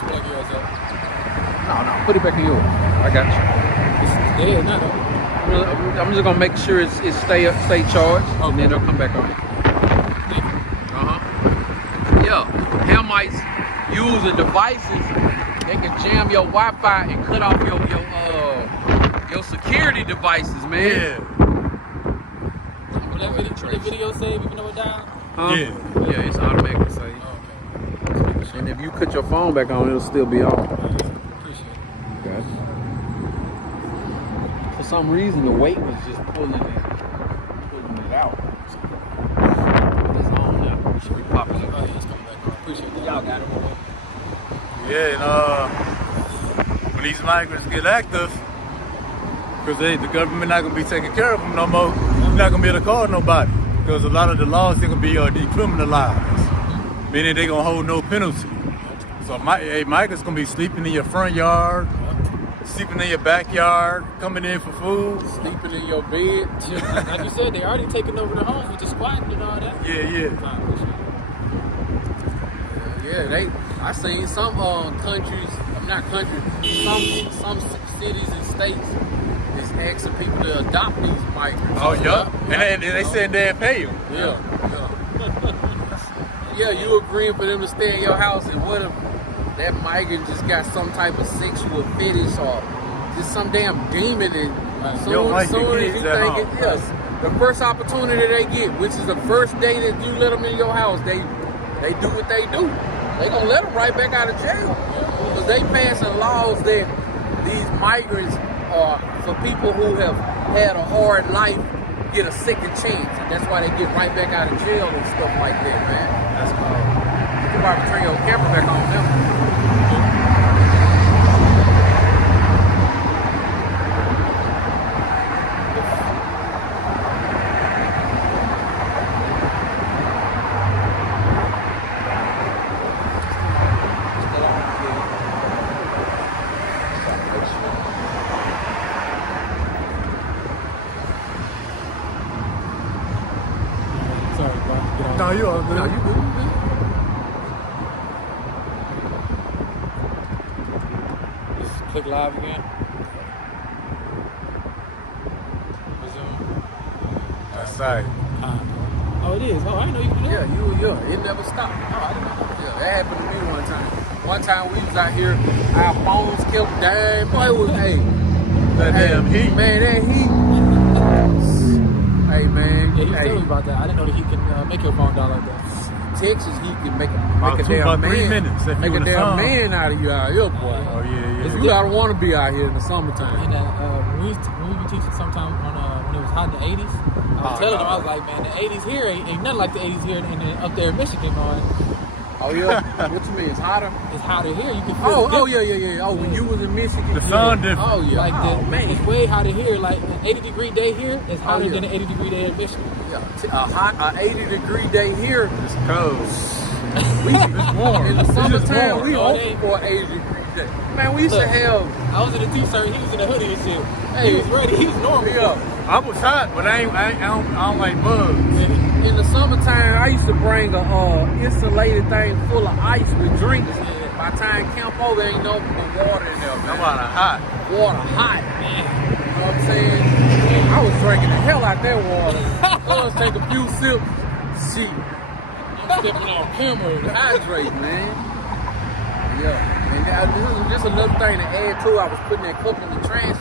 Plug yours up. No, put it back in yours. I got you. It's dead, not though. I'm just gonna make sure it stay charged, and then it'll come back on. Yeah, Hamites using devices that can jam your Wi-Fi and cut off your security devices, man. Yeah. Will that video save even though it died? Huh? Yeah. It's automatically saved. Oh, okay. And if you cut your phone back on, it'll still be on. Appreciate it. Okay. For some reason, the weight was just pulling it out. It's on now. It should be popping up. It's coming back on. Appreciate it. Y'all got it. Yeah, and when these migrants get active, because the government not gonna be taking care of them no more. You're not gonna be able to call nobody because a lot of the laws they're gonna be decriminalized, meaning they gonna hold no penalty. So Micah's gonna be sleeping in your front yard, sleeping in your backyard, coming in for food, Sleeping in your bed. Like you said, they already taking over the homes with the squatting and all that. Yeah. Yeah, I seen some countries, not countries, some cities and states is asking people to adopt these migrants. Oh yeah, and they said they'd pay you. Yeah. Yeah, you agreeing for them to stay in your house, and what if that migrant just got some type of sexual fetish or just some damn demon, and soon as you thinking, yes, the first opportunity they get, which is the first day that you let them in your house, they do what they do. They gonna let them right back out of jail because they passing laws that these migrants are for people who have had a hard life get a second chance, and that's why they get right back out of jail and stuff like that, man. That's called. You probably turn your camera back on them. Sorry, bro. Get on. No, you all good. No, you good. Just click live again. Resume. That's right. Oh, it is. Oh, I didn't know you could do that. Yeah, it never stopped. Oh, I didn't know. Yeah, that happened to me one time. One time we was out here, our phones kept dying. Boy, it was, That damn heat. Man, that heat. Hey, man. Yeah, he was telling me about that. I didn't know that he can make your phone die like that. Texas, he can make a About damn 3 man. minutes if Make you a in the damn sun. man out of you out here, boy. Oh yeah. You gotta want to be out here in the summertime. And when we been teaching sometime on when it was hot in the 80s, I was telling them, I was like, man, the 80s here ain't nothing like the 80s here up there in Michigan, man. Oh yeah, what you mean? It's hotter? It's hotter here. You can feel Oh yeah. Oh, when you was in Michigan, The sun different. Oh yeah. Like man. it's way hotter here. Like an 80-degree day here is hotter yeah. than an 80-degree day in Michigan. Yeah, a 80-degree day here. It's cold. We It's warm. in the It's just summertime, warm. we Oh, open it ain't- for an 80-degree day. Man, we used to Look. have. I was in a t-shirt. He was in a hoodie and shit. Hey. He was ready. He was normal. Yeah. I was hot, but I don't like bugs. In the summertime, I used to bring a insulated thing full of ice with drinks. By the time camp over, ain't no water in there, I'm man. out of hot. Water hot, man. You know what I'm saying? I was drinking the hell out that water. I was taking a few sips. Shit. I'm stepping on camera. Hydrate, man. Yeah. And this is just another thing to add to. I was putting that cup in the trash,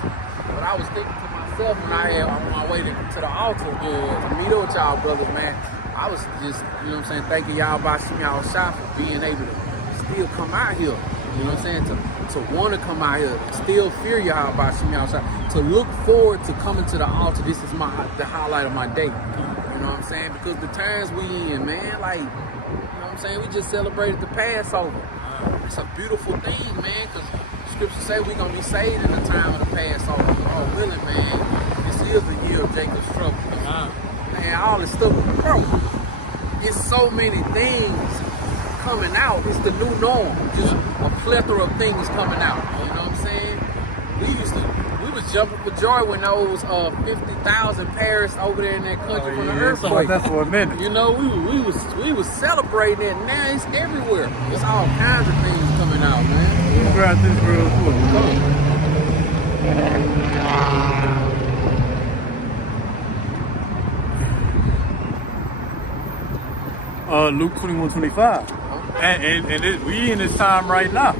but I was thinking to myself when I had on my way to the altar to meet up with y'all brothers, man. I was just, you know what I'm saying, thanking y'all by y'all shop for being able to still come out here. You know what I'm saying? To want to come out here, still fear y'all by y'all shop, to look forward to coming to the altar. This is the highlight of my day. You know what I'm saying? Because the times we in, man, like, you know what I'm saying? We just celebrated the Passover. It's a beautiful thing, man, because scripture say we're going to be saved in the time of the Passover. Oh, willing, man. This is the year of Jacob's trouble. Man, all this stuff, bro, it's so many things coming out. It's the new norm. Just a plethora of things coming out. You know what I'm saying? We was jumping for joy when those 50,000 perished over there in that country from the earthquake. That's for a minute. You know, we was celebrating it. Now it's everywhere. It's all kinds of things coming out, man. Let me grab this real quick. Luke 21:25. And we in this time right now.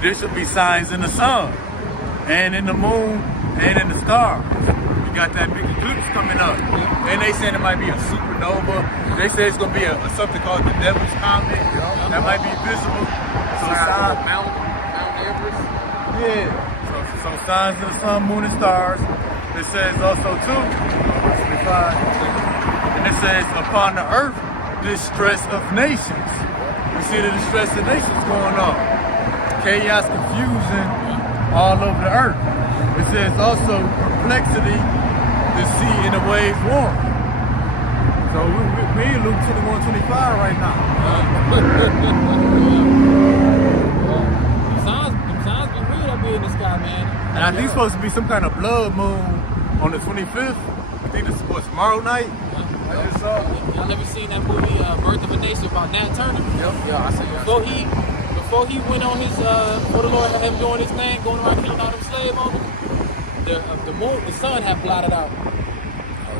There should be signs in the sun, and in the moon, and in the stars. You got that big eclipse coming up. And they saying it might be a supernova. They say it's going to be something called the Devil's Comet that might be visible. So Mount Everest. yeah. So signs of the sun, moon, and stars. It says also too, and it says upon the earth, distress of nations. We see the distress of nations going on. Chaos, confusion, all over the earth. It says also perplexity, the sea and the waves warm. So we in Luke 21:25 right now. The signs be real up here in the sky, man. And I think it's supposed to be some kind of blood moon on the 25th. I think this is what's tomorrow night. I just saw. Y'all ever seen that movie Birth of a Nation about Nat Turner? Yep, yeah, I see that. Before he went on his before the Lord had him doing his thing, going around killing all them slave owners, the sun had blotted out.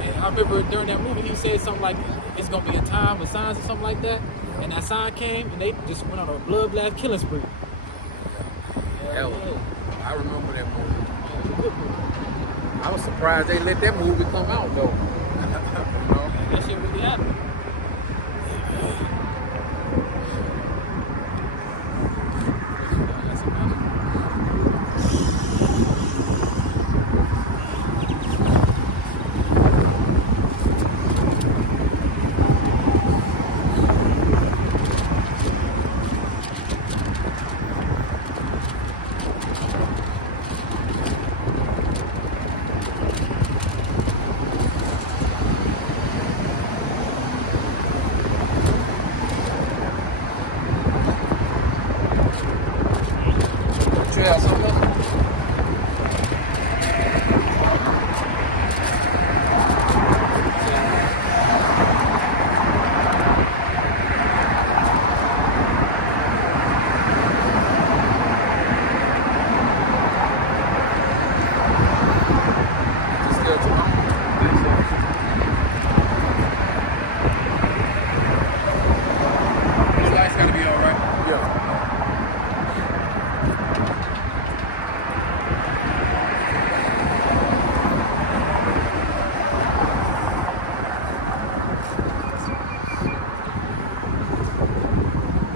And I remember during that movie he said something like it's gonna be a time of signs or something like that. And that sign came and they just went on a blood killing spree. Hell, I remember that movie. I was surprised they let that movie come out though. You know? That shit really happened. Yeah, something else?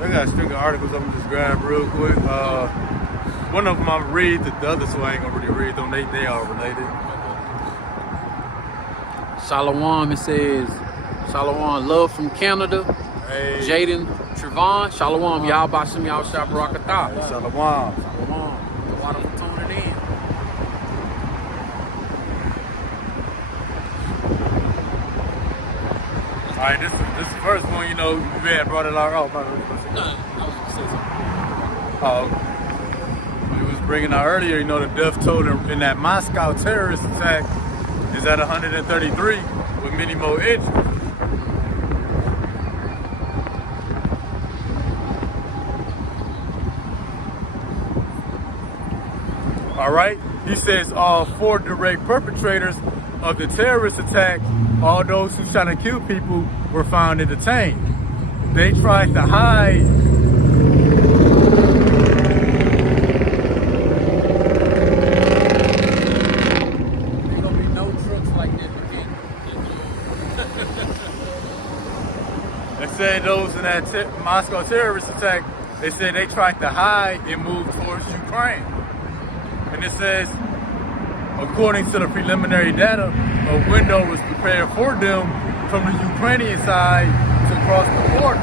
I got a string of articles I'm gonna just grab real quick. One of them I'm gonna read, the other two I ain't gonna really read them. They all related. Shalom, it says, Shalom, love from Canada. Hey. Jaden Trevon, Shalom, y'all Bashim, y'all Shab Barakatah. Shalom. Shalom, the water for tuning in. All right, this is the first one. You know, we had brought it out. Oh, No, I was gonna say something. we was bringing out earlier. You know, the death toll in that Moscow terrorist attack is at 133, with many more injuries. All right, he says all 4 direct perpetrators of the terrorist attack, all those who trying to kill people, were found and detained. They tried to hide. Ain't gonna be no trucks like this again. They said those in that Moscow terrorist attack, they said they tried to hide and move towards Ukraine. And it says, according to the preliminary data, a window was prepared for them from the Ukrainian side to cross the border.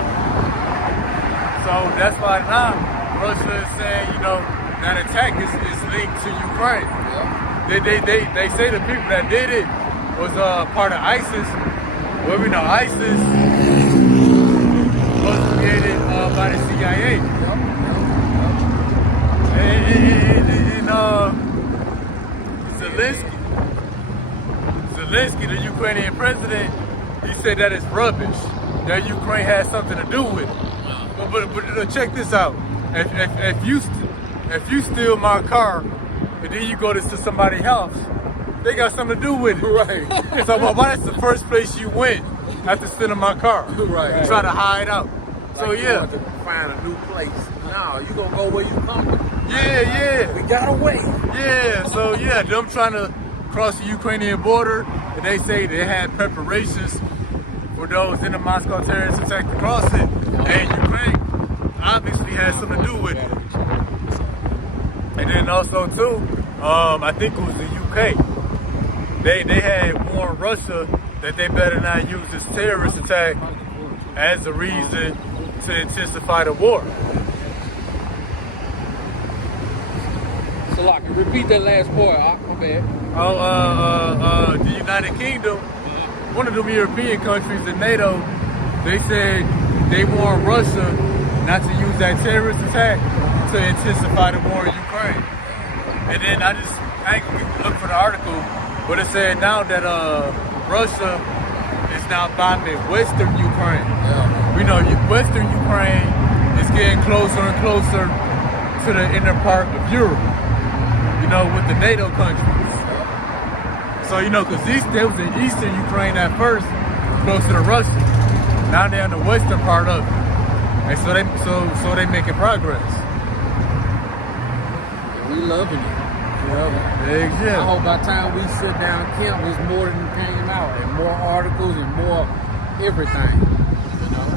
So that's why now Russia is saying, you know, that attack is linked to Ukraine. Yeah. They say the people that did it was part of ISIS. Well, we know ISIS was created by the CIA. And Zelensky, the Ukrainian president, he said that it's rubbish, that Ukraine has something to do with it. But check this out. If you steal my car and then you go to somebody's house, they got something to do with it. Right. So why that's the first place you went after stealing my car? Right. You try to hide out. So Like you yeah. want to find a new place. No, you gonna go where you come from. Yeah. We gotta wait. Yeah, so yeah, them trying to cross the Ukrainian border, and they say they had preparations for those in the Moscow terrorist attack to cross it, and Ukraine obviously has something to do with it. And then also too, I think it was the UK. They had warned Russia that they better not use this terrorist attack as a reason to intensify the war. So, like, repeat that last part. My bad. The United Kingdom, one of them European countries in NATO, they said they warned Russia not to use that terrorist attack to intensify the war in Ukraine. And then I ain't gonna look for the article, but it said now that Russia is now bombing Western Ukraine. Yeah. We know Western Ukraine is getting closer and closer to the inner part of Europe, you know, with the NATO countries. So, you know, because they was in Eastern Ukraine at first, closer to Russia. Now they're in the western part of it. And so they making progress. We loving it. We loving it. Yeah. I hope by the time we sit down and camp, there's more than came out, and more articles and more everything. You know.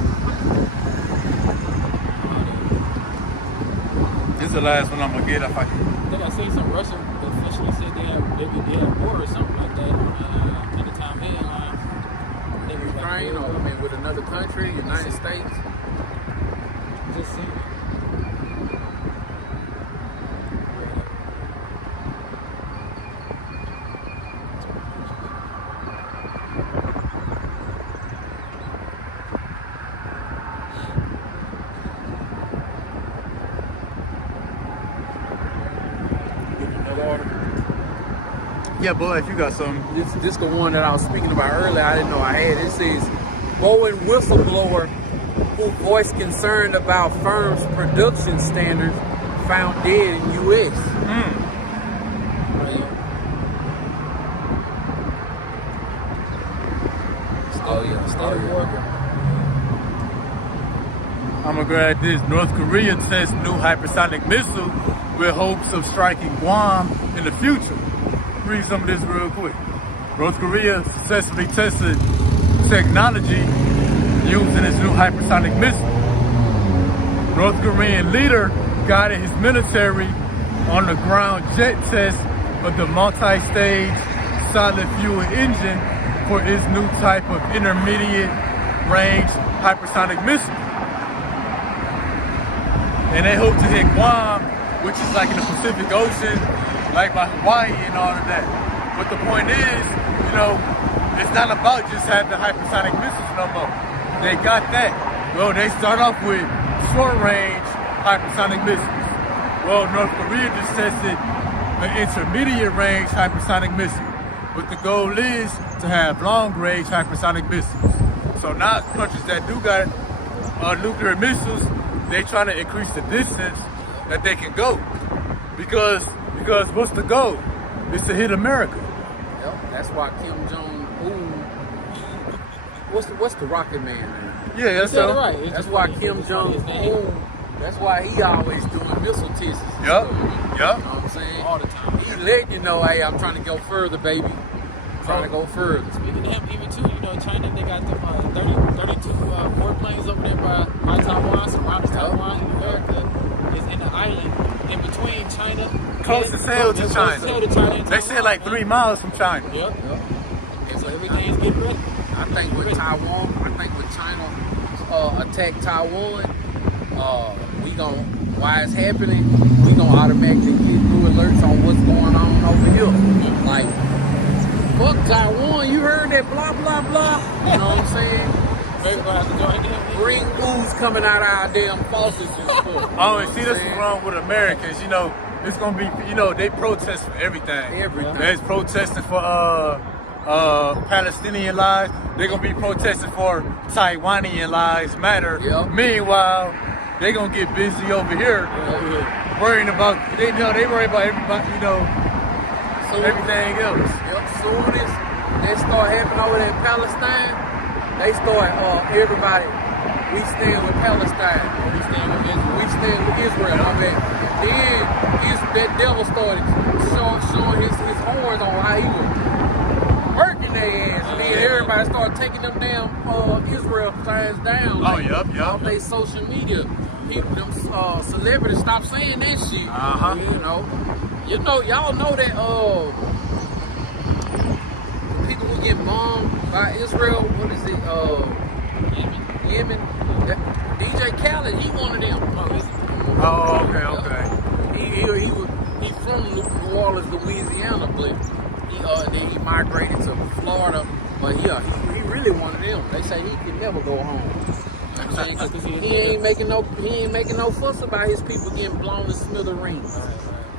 This is the last one I'm gonna get if I can. I think I seen some Russian officially said they have war or something like that on the time headline. Ukraine, or I mean, with another country, United States. Just seen it. Yeah, boy, if you got something. This the one that I was speaking about earlier. I didn't know I had. It says Boeing whistleblower who voiced concern about firm's production standards found dead in U.S. Oh yeah. I'm gonna grab this. North Korea tests new hypersonic missile with hopes of striking Guam in the future. Read some of this real quick. North Korea successfully tested technology used in its new hypersonic missile. North Korean leader guided his military on the ground jet test of the multi-stage solid fuel engine for its new type of intermediate range hypersonic missile. And they hope to hit Guam, which is like in the Pacific Ocean, like by Hawaii and all of that. But the point is, you know, it's not about just having hypersonic missiles no more. They got that. Well, they start off with short-range hypersonic missiles. Well, North Korea just tested an intermediate-range hypersonic missile. But the goal is to have long-range hypersonic missiles. So now countries that do got nuclear missiles, they trying to increase the distance that they can go. Because what's the goal? It's to hit America. Yep. That's why Kim Jong-un. What's the Rocket Man? Yeah, that's Yeah, so. right. That's why Kim Jong-un. That's why he always doing missile tests. Yup. You know what I'm saying? All the time. He let you know, hey, I'm trying to go further, baby. Trying to go further. Speaking of him, even too, you know, China, they got them 32 warplanes over there by Taiwan, surrounding Taiwan. America is in the island in between China. Close as hell to China. And They said like 3 miles from China. Yep. And so everything's getting ready. I think with China attack Taiwan, while it's happening, we gonna automatically get new alerts on what's going on over here. Like, fuck Taiwan, you heard that blah blah blah. You know what I'm saying? Maybe we'll have to join them. Green ooze coming out of our damn faucets and stuff. Oh, and see, this is wrong with Americans. You know, it's gonna be, you know, they protest for everything. Everything. They're protesting for Palestinian lives. They're gonna be protesting for Taiwanian lives matter. Yep. Meanwhile, they gonna get busy over here worrying about. They worry about everybody. You know, everything else. Yep. Soon as they start happening over there in Palestine, they start everybody. We stand with Palestine. We stand with Israel. Then that devil started showing his horns on how he was working their ass. And then everybody started taking them damn Israel signs down. Oh, yup. On their social media. People, them celebrities stop saying that shit. You know, y'all know that the people who get bombed by Israel, what is it? Yemen. DJ Khaled, he one of them. Oh, okay. He from New Orleans, Louisiana, but then he migrated to Florida. But yeah, he really one of them. They say he could never go home. You know what I'm saying? 'Cause he ain't making no fuss about his people getting blown to smithereens.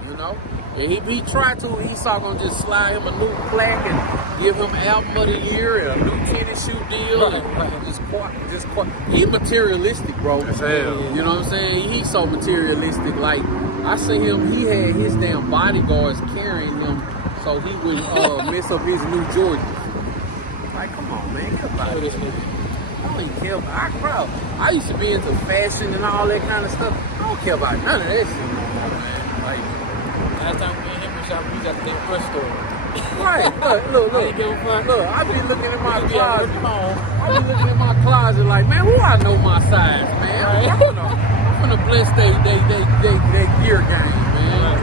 You know? And he tried to, Esau gonna just slide him a new plaque and give him album of the year and a new tennis shoe deal. And just he materialistic, bro. As hell. You know what I'm saying? He's so materialistic. Like, I see him, he had his damn bodyguards carrying him so he wouldn't mess up his new Jordans. Like, come on, man, get about this nigga. I don't even care about, bro. I used to be into fashion and all that kind of stuff. I don't care about none of that shit no more, man. Like, Last time me and him were shopping, we was at the damn fresh store. right, look. I be looking at my closet. I be looking at my closet like, man, who I know my size, man? I'm gonna bless they gear game, man.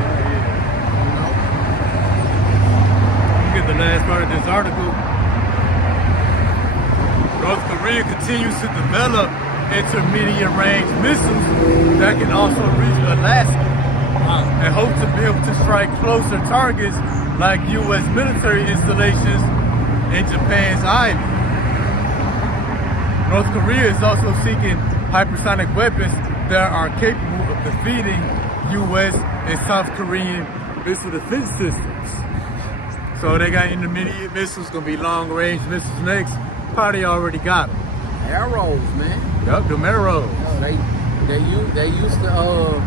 Get the last part of this article. North Korea continues to develop intermediate range missiles that can also reach Alaska and hope to be able to strike closer targets like U.S. military installations in Japan's island. North Korea is also seeking hypersonic weapons that are capable of defeating U.S. and South Korean missile defense systems. So they got intermediate missiles, gonna be long range missiles next. Probably already got them. Arrows, man. Yup, them arrows. They used to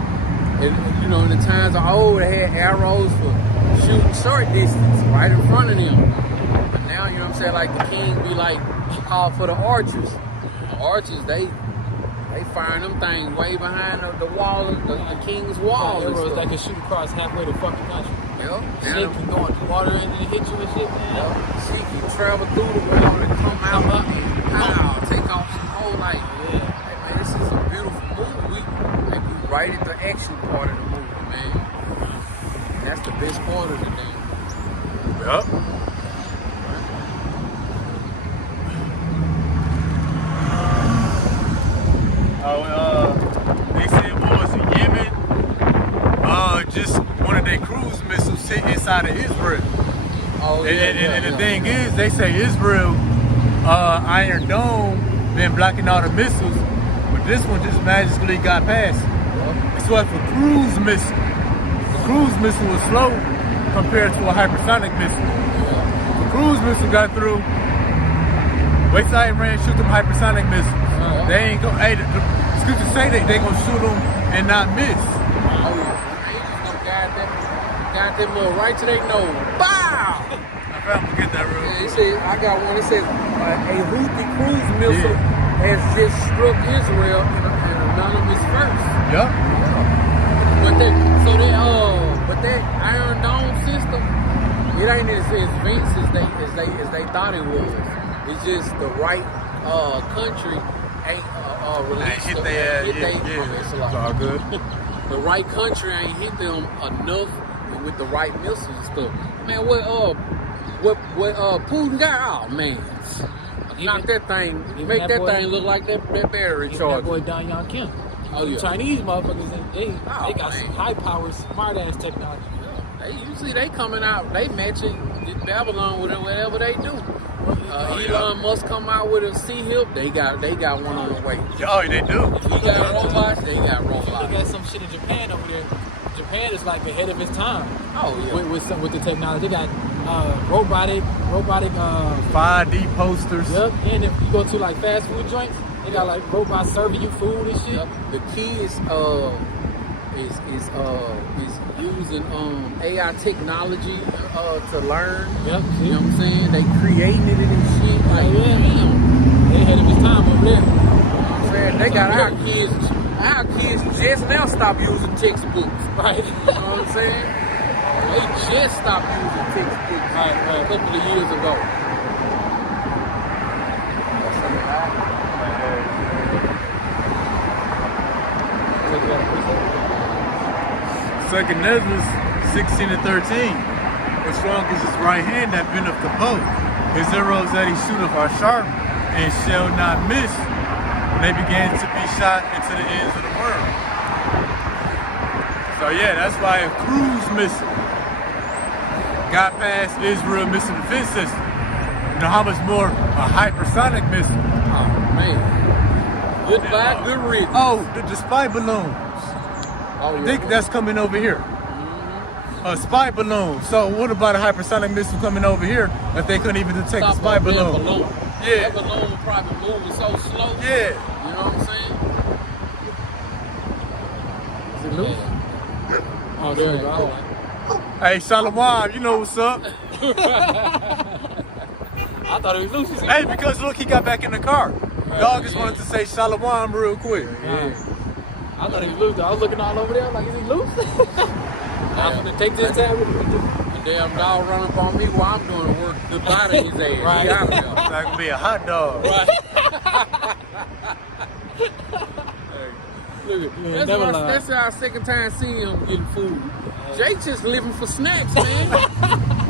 in the times of old, they had arrows for shooting short distance right in front of them. But now, you know what I'm saying, like the king be like called for the archers. The archers, they firing them things way behind the wall, the king's wall. Arrows that can shoot across halfway the fucking country. Yep. Snake can go into water and hit you and shit, man. Yep. She can travel through the water and come out and pow, take off some whole like, hey man, this is a beautiful movie. We right at the action part of the movie, man. That's the best part of the thing. Yup. They said what was in Yemen? Just one of their cruise missiles hit inside of Israel. Oh, And the thing is, they say Israel, Iron Dome, been blocking all the missiles, but this one just magically got past. It's what for cruise missile. The cruise missile was slow compared to a hypersonic missile. The cruise missile got through. Wait till Iran shoot them hypersonic missiles. They ain't go. Hey, the scriptures say they gonna shoot them and not miss. Oh, they just gonna guide them little right to their nose. Bow! I found forget that real. Yeah, it says, I got one. It says a Houthi cruise missile has just struck Israel in an anonymous first. Yup. But that Iron Dome system, it ain't as advanced as they thought it was. It's just the right country ain't released Hit them. it's all good. The right country ain't hit them enough with the right missiles and stuff. Man, what Putin got? Oh man, knock that thing, make that thing look like that battery charger. That boy Don Yang Kim. Oh yeah, Chinese motherfuckers, they got some high power, smart ass technology. They coming out, they matching Babylon with whatever they do. Elon Musk come out with a Sea-Hip, they got one on the way. Oh, they do. If he got robots, they got robots. Look at some shit in Japan over there. Japan is like ahead of its time. Oh yeah. With the technology, they got robotic 5D posters. Yep. And if you go to like fast food joints, they got like robots serving you food and shit. Yep. The key is using AI technology to learn. Yep. You know what I'm saying? They creating it and shit. Like, damn. They ahead of its time over there. You know what I'm saying? They got our kids just now stop using textbooks. Right. You know what I'm saying? They just stopped using textbooks a couple of years ago. Second Ezra 16 and 13. As strong as his right hand that bendeth the bow. His arrows that he shooteth are sharp and shall not miss when they began to be shot into the ends of the world. So yeah, that's why if Cruz missing, got past Israel missing the defense system, you know how much more a hypersonic missile? Oh man. Goodbye, good riddance. Oh, the spy balloons. Oh, I think that's coming over here. A spy balloon. So what about a hypersonic missile coming over here if they couldn't even detect a spy balloon? Yeah. That balloon probably moving so slow. Yeah. You know what I'm saying? Is it loose? Oh, there you go. Hey, Shalom, you know what's up? I thought it was loose. Hey, because look, he got back in the car. Dog just wanted to say Shalom real quick. Yeah. I thought he was loose. I was looking all over there like, is he loose? I'm gonna take this tab. The damn dog running up on me while I'm doing the work. Goodbye to his ass. Right. He out of there. That could be a hot dog. Look, That's our second time seeing him getting food. Jake just living for snacks, man.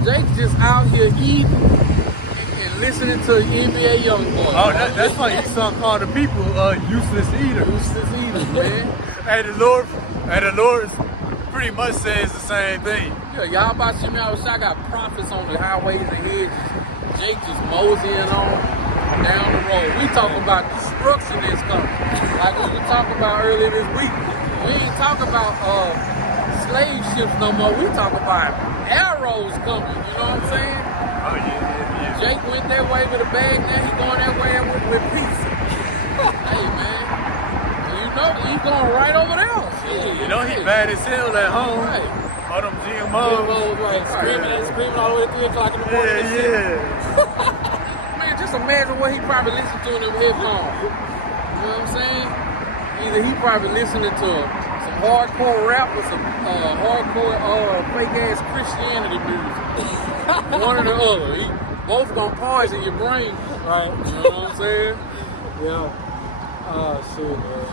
Jake just out here eating and listening to NBA Youngboy. Oh, that's why you saw call the people useless eaters. Useless eaters, man. Hey, the Lord pretty much says the same thing. Yeah, y'all about to see me outside. I got prophets on the highways and hedges. Jake just moseying on down the road. We talking about destruction that's coming. Like we were talking about earlier this week. We ain't talking about slave ships no more. We talking about arrows coming. You know what I'm saying? Oh, yeah. Jake went that way with a bag. Now he going that way with peace. Hey, man. You know, he going right over there. Shit. You know, he bad as hell at home. Right. All them GMOs. right. Screaming all the way to 3 o'clock in the morning. Yeah. Man, just imagine what he probably listened to in them headphones. You know what I'm saying? Either he probably listening to some hardcore rap or some hardcore fake ass Christianity music. One or the other. Both gonna poison your brain. Right. You know what I'm saying? Yeah. Oh, shit, man.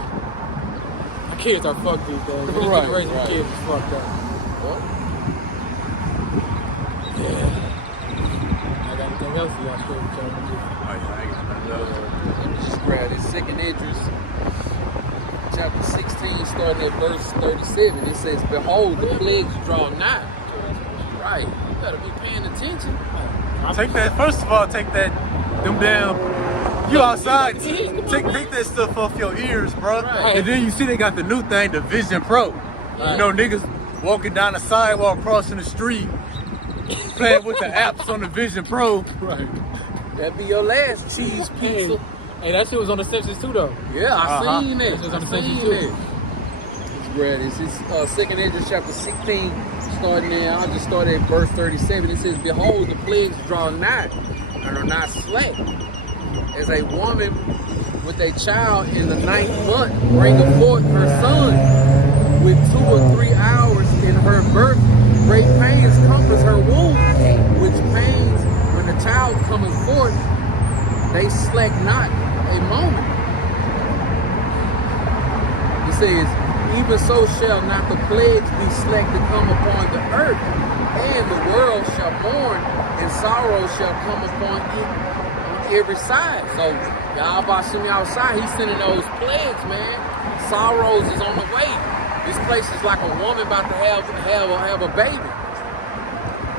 My kids are fucked these days. These Right, generation right. kids is fucked up. Yeah. I got anything else for y'all still trying to do? Let me just grab this. 2nd Esdras, chapter 16, starting at verse 37. It says, "Behold, the plagues draw nigh." Right. You better be paying attention. Take that, first of all, take that, them damn, you outside, take that stuff off your ears, bro. Right. And then you see they got the new thing, the Vision Pro. Right. You know, niggas walking down the sidewalk, crossing the street, playing with the apps on the Vision Pro. Right. That'd be your last cheese pizza. Hey, that shit was on the Simpsons too, though. Yeah, I seen that. This is on the I same seen too. that. Let's grab this. It's 2nd Esdras chapter 16, starting there. I'll just start at verse 37. It says, "Behold, the plagues draw nigh, and are not slack. As a woman with a child in the 9th month bringeth forth her son, with 2 or 3 hours in her birth, great pains compass her womb, which pains when the child cometh forth, they slack not a moment." It says, "Even so shall not the plagues be slack to come upon the earth, and the world shall mourn, and sorrow shall come upon it on every side." So, y'all about to see me outside, he's sending those plagues, man. Sorrows is on the way. This place is like a woman about to have a baby.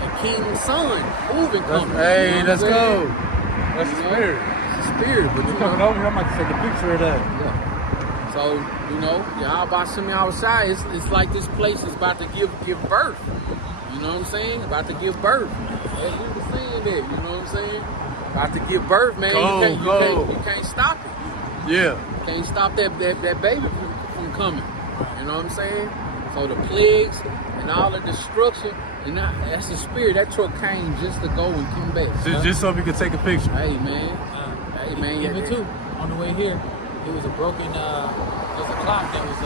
And King's son, moving coming. Hey, You know let's what I'm saying? go. That's the You know? spirit. It's the spirit, but You you coming know. over here, I'm about to take a picture of that. Yeah. So, you know, y'all about to see me outside. It's like this place is about to give birth. You know what I'm saying? About to give birth. As we were saying that, you know what I'm saying? About to give birth, man. You can't stop it. Yeah. You can't stop that baby from coming. You know what I'm saying? So the plagues and all the destruction, and that's the spirit. That truck came just to go and come back. Just so we could take a picture. Hey, man. Hey, man. Even too, on the way here, it was a broken, there was a clock that was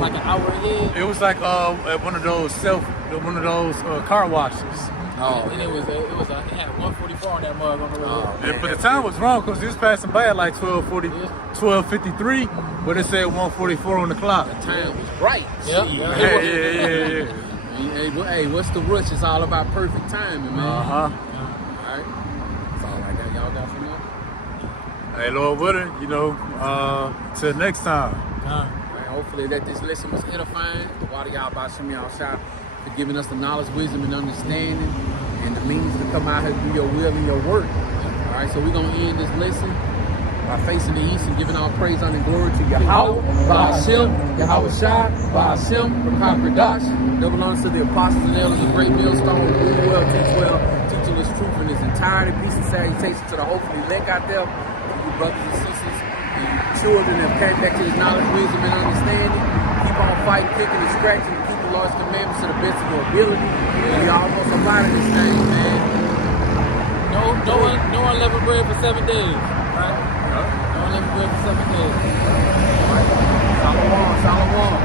like an hour ahead. It was like at one of those car washes. Oh, And it had 144 on that mug on the road. Oh, Yeah, but the time was wrong because it was passing by at like 12:53, but it said 1:44 on the clock. time was right. Yep. Shit. Yeah. Hey, what's the rush? It's all about perfect timing, man. Uh-huh. All right. That's all I got. Y'all got some more? Hey, Lord Woodard, till next time. Right hopefully that this lesson was edifying. Water y'all by some y'all shout for giving us the knowledge, wisdom, and understanding, and the means to come out here and do your will and your work. All right, so we're gonna end this lesson by facing the east and giving all praise, honor, and glory to Yahweh, Ba'ashem, Yahweh Shai, Ba'ashem, Rakah Pradesh. Double honors to the apostles and elders of Great Millstone, who rule well, teach well, teaching this truth in its entirety. Peace and salutation to the hopefully elect out there, to you brothers and sisters, and you children that came back to his knowledge, wisdom, and understanding. Keep on fighting, kicking, and scratching, keep the Lord's commandments to the best of your ability. We all know somebody this thing, man. No unleavened bread for 7 days, right? No unleavened bread for 7 days. Shalom, shalom.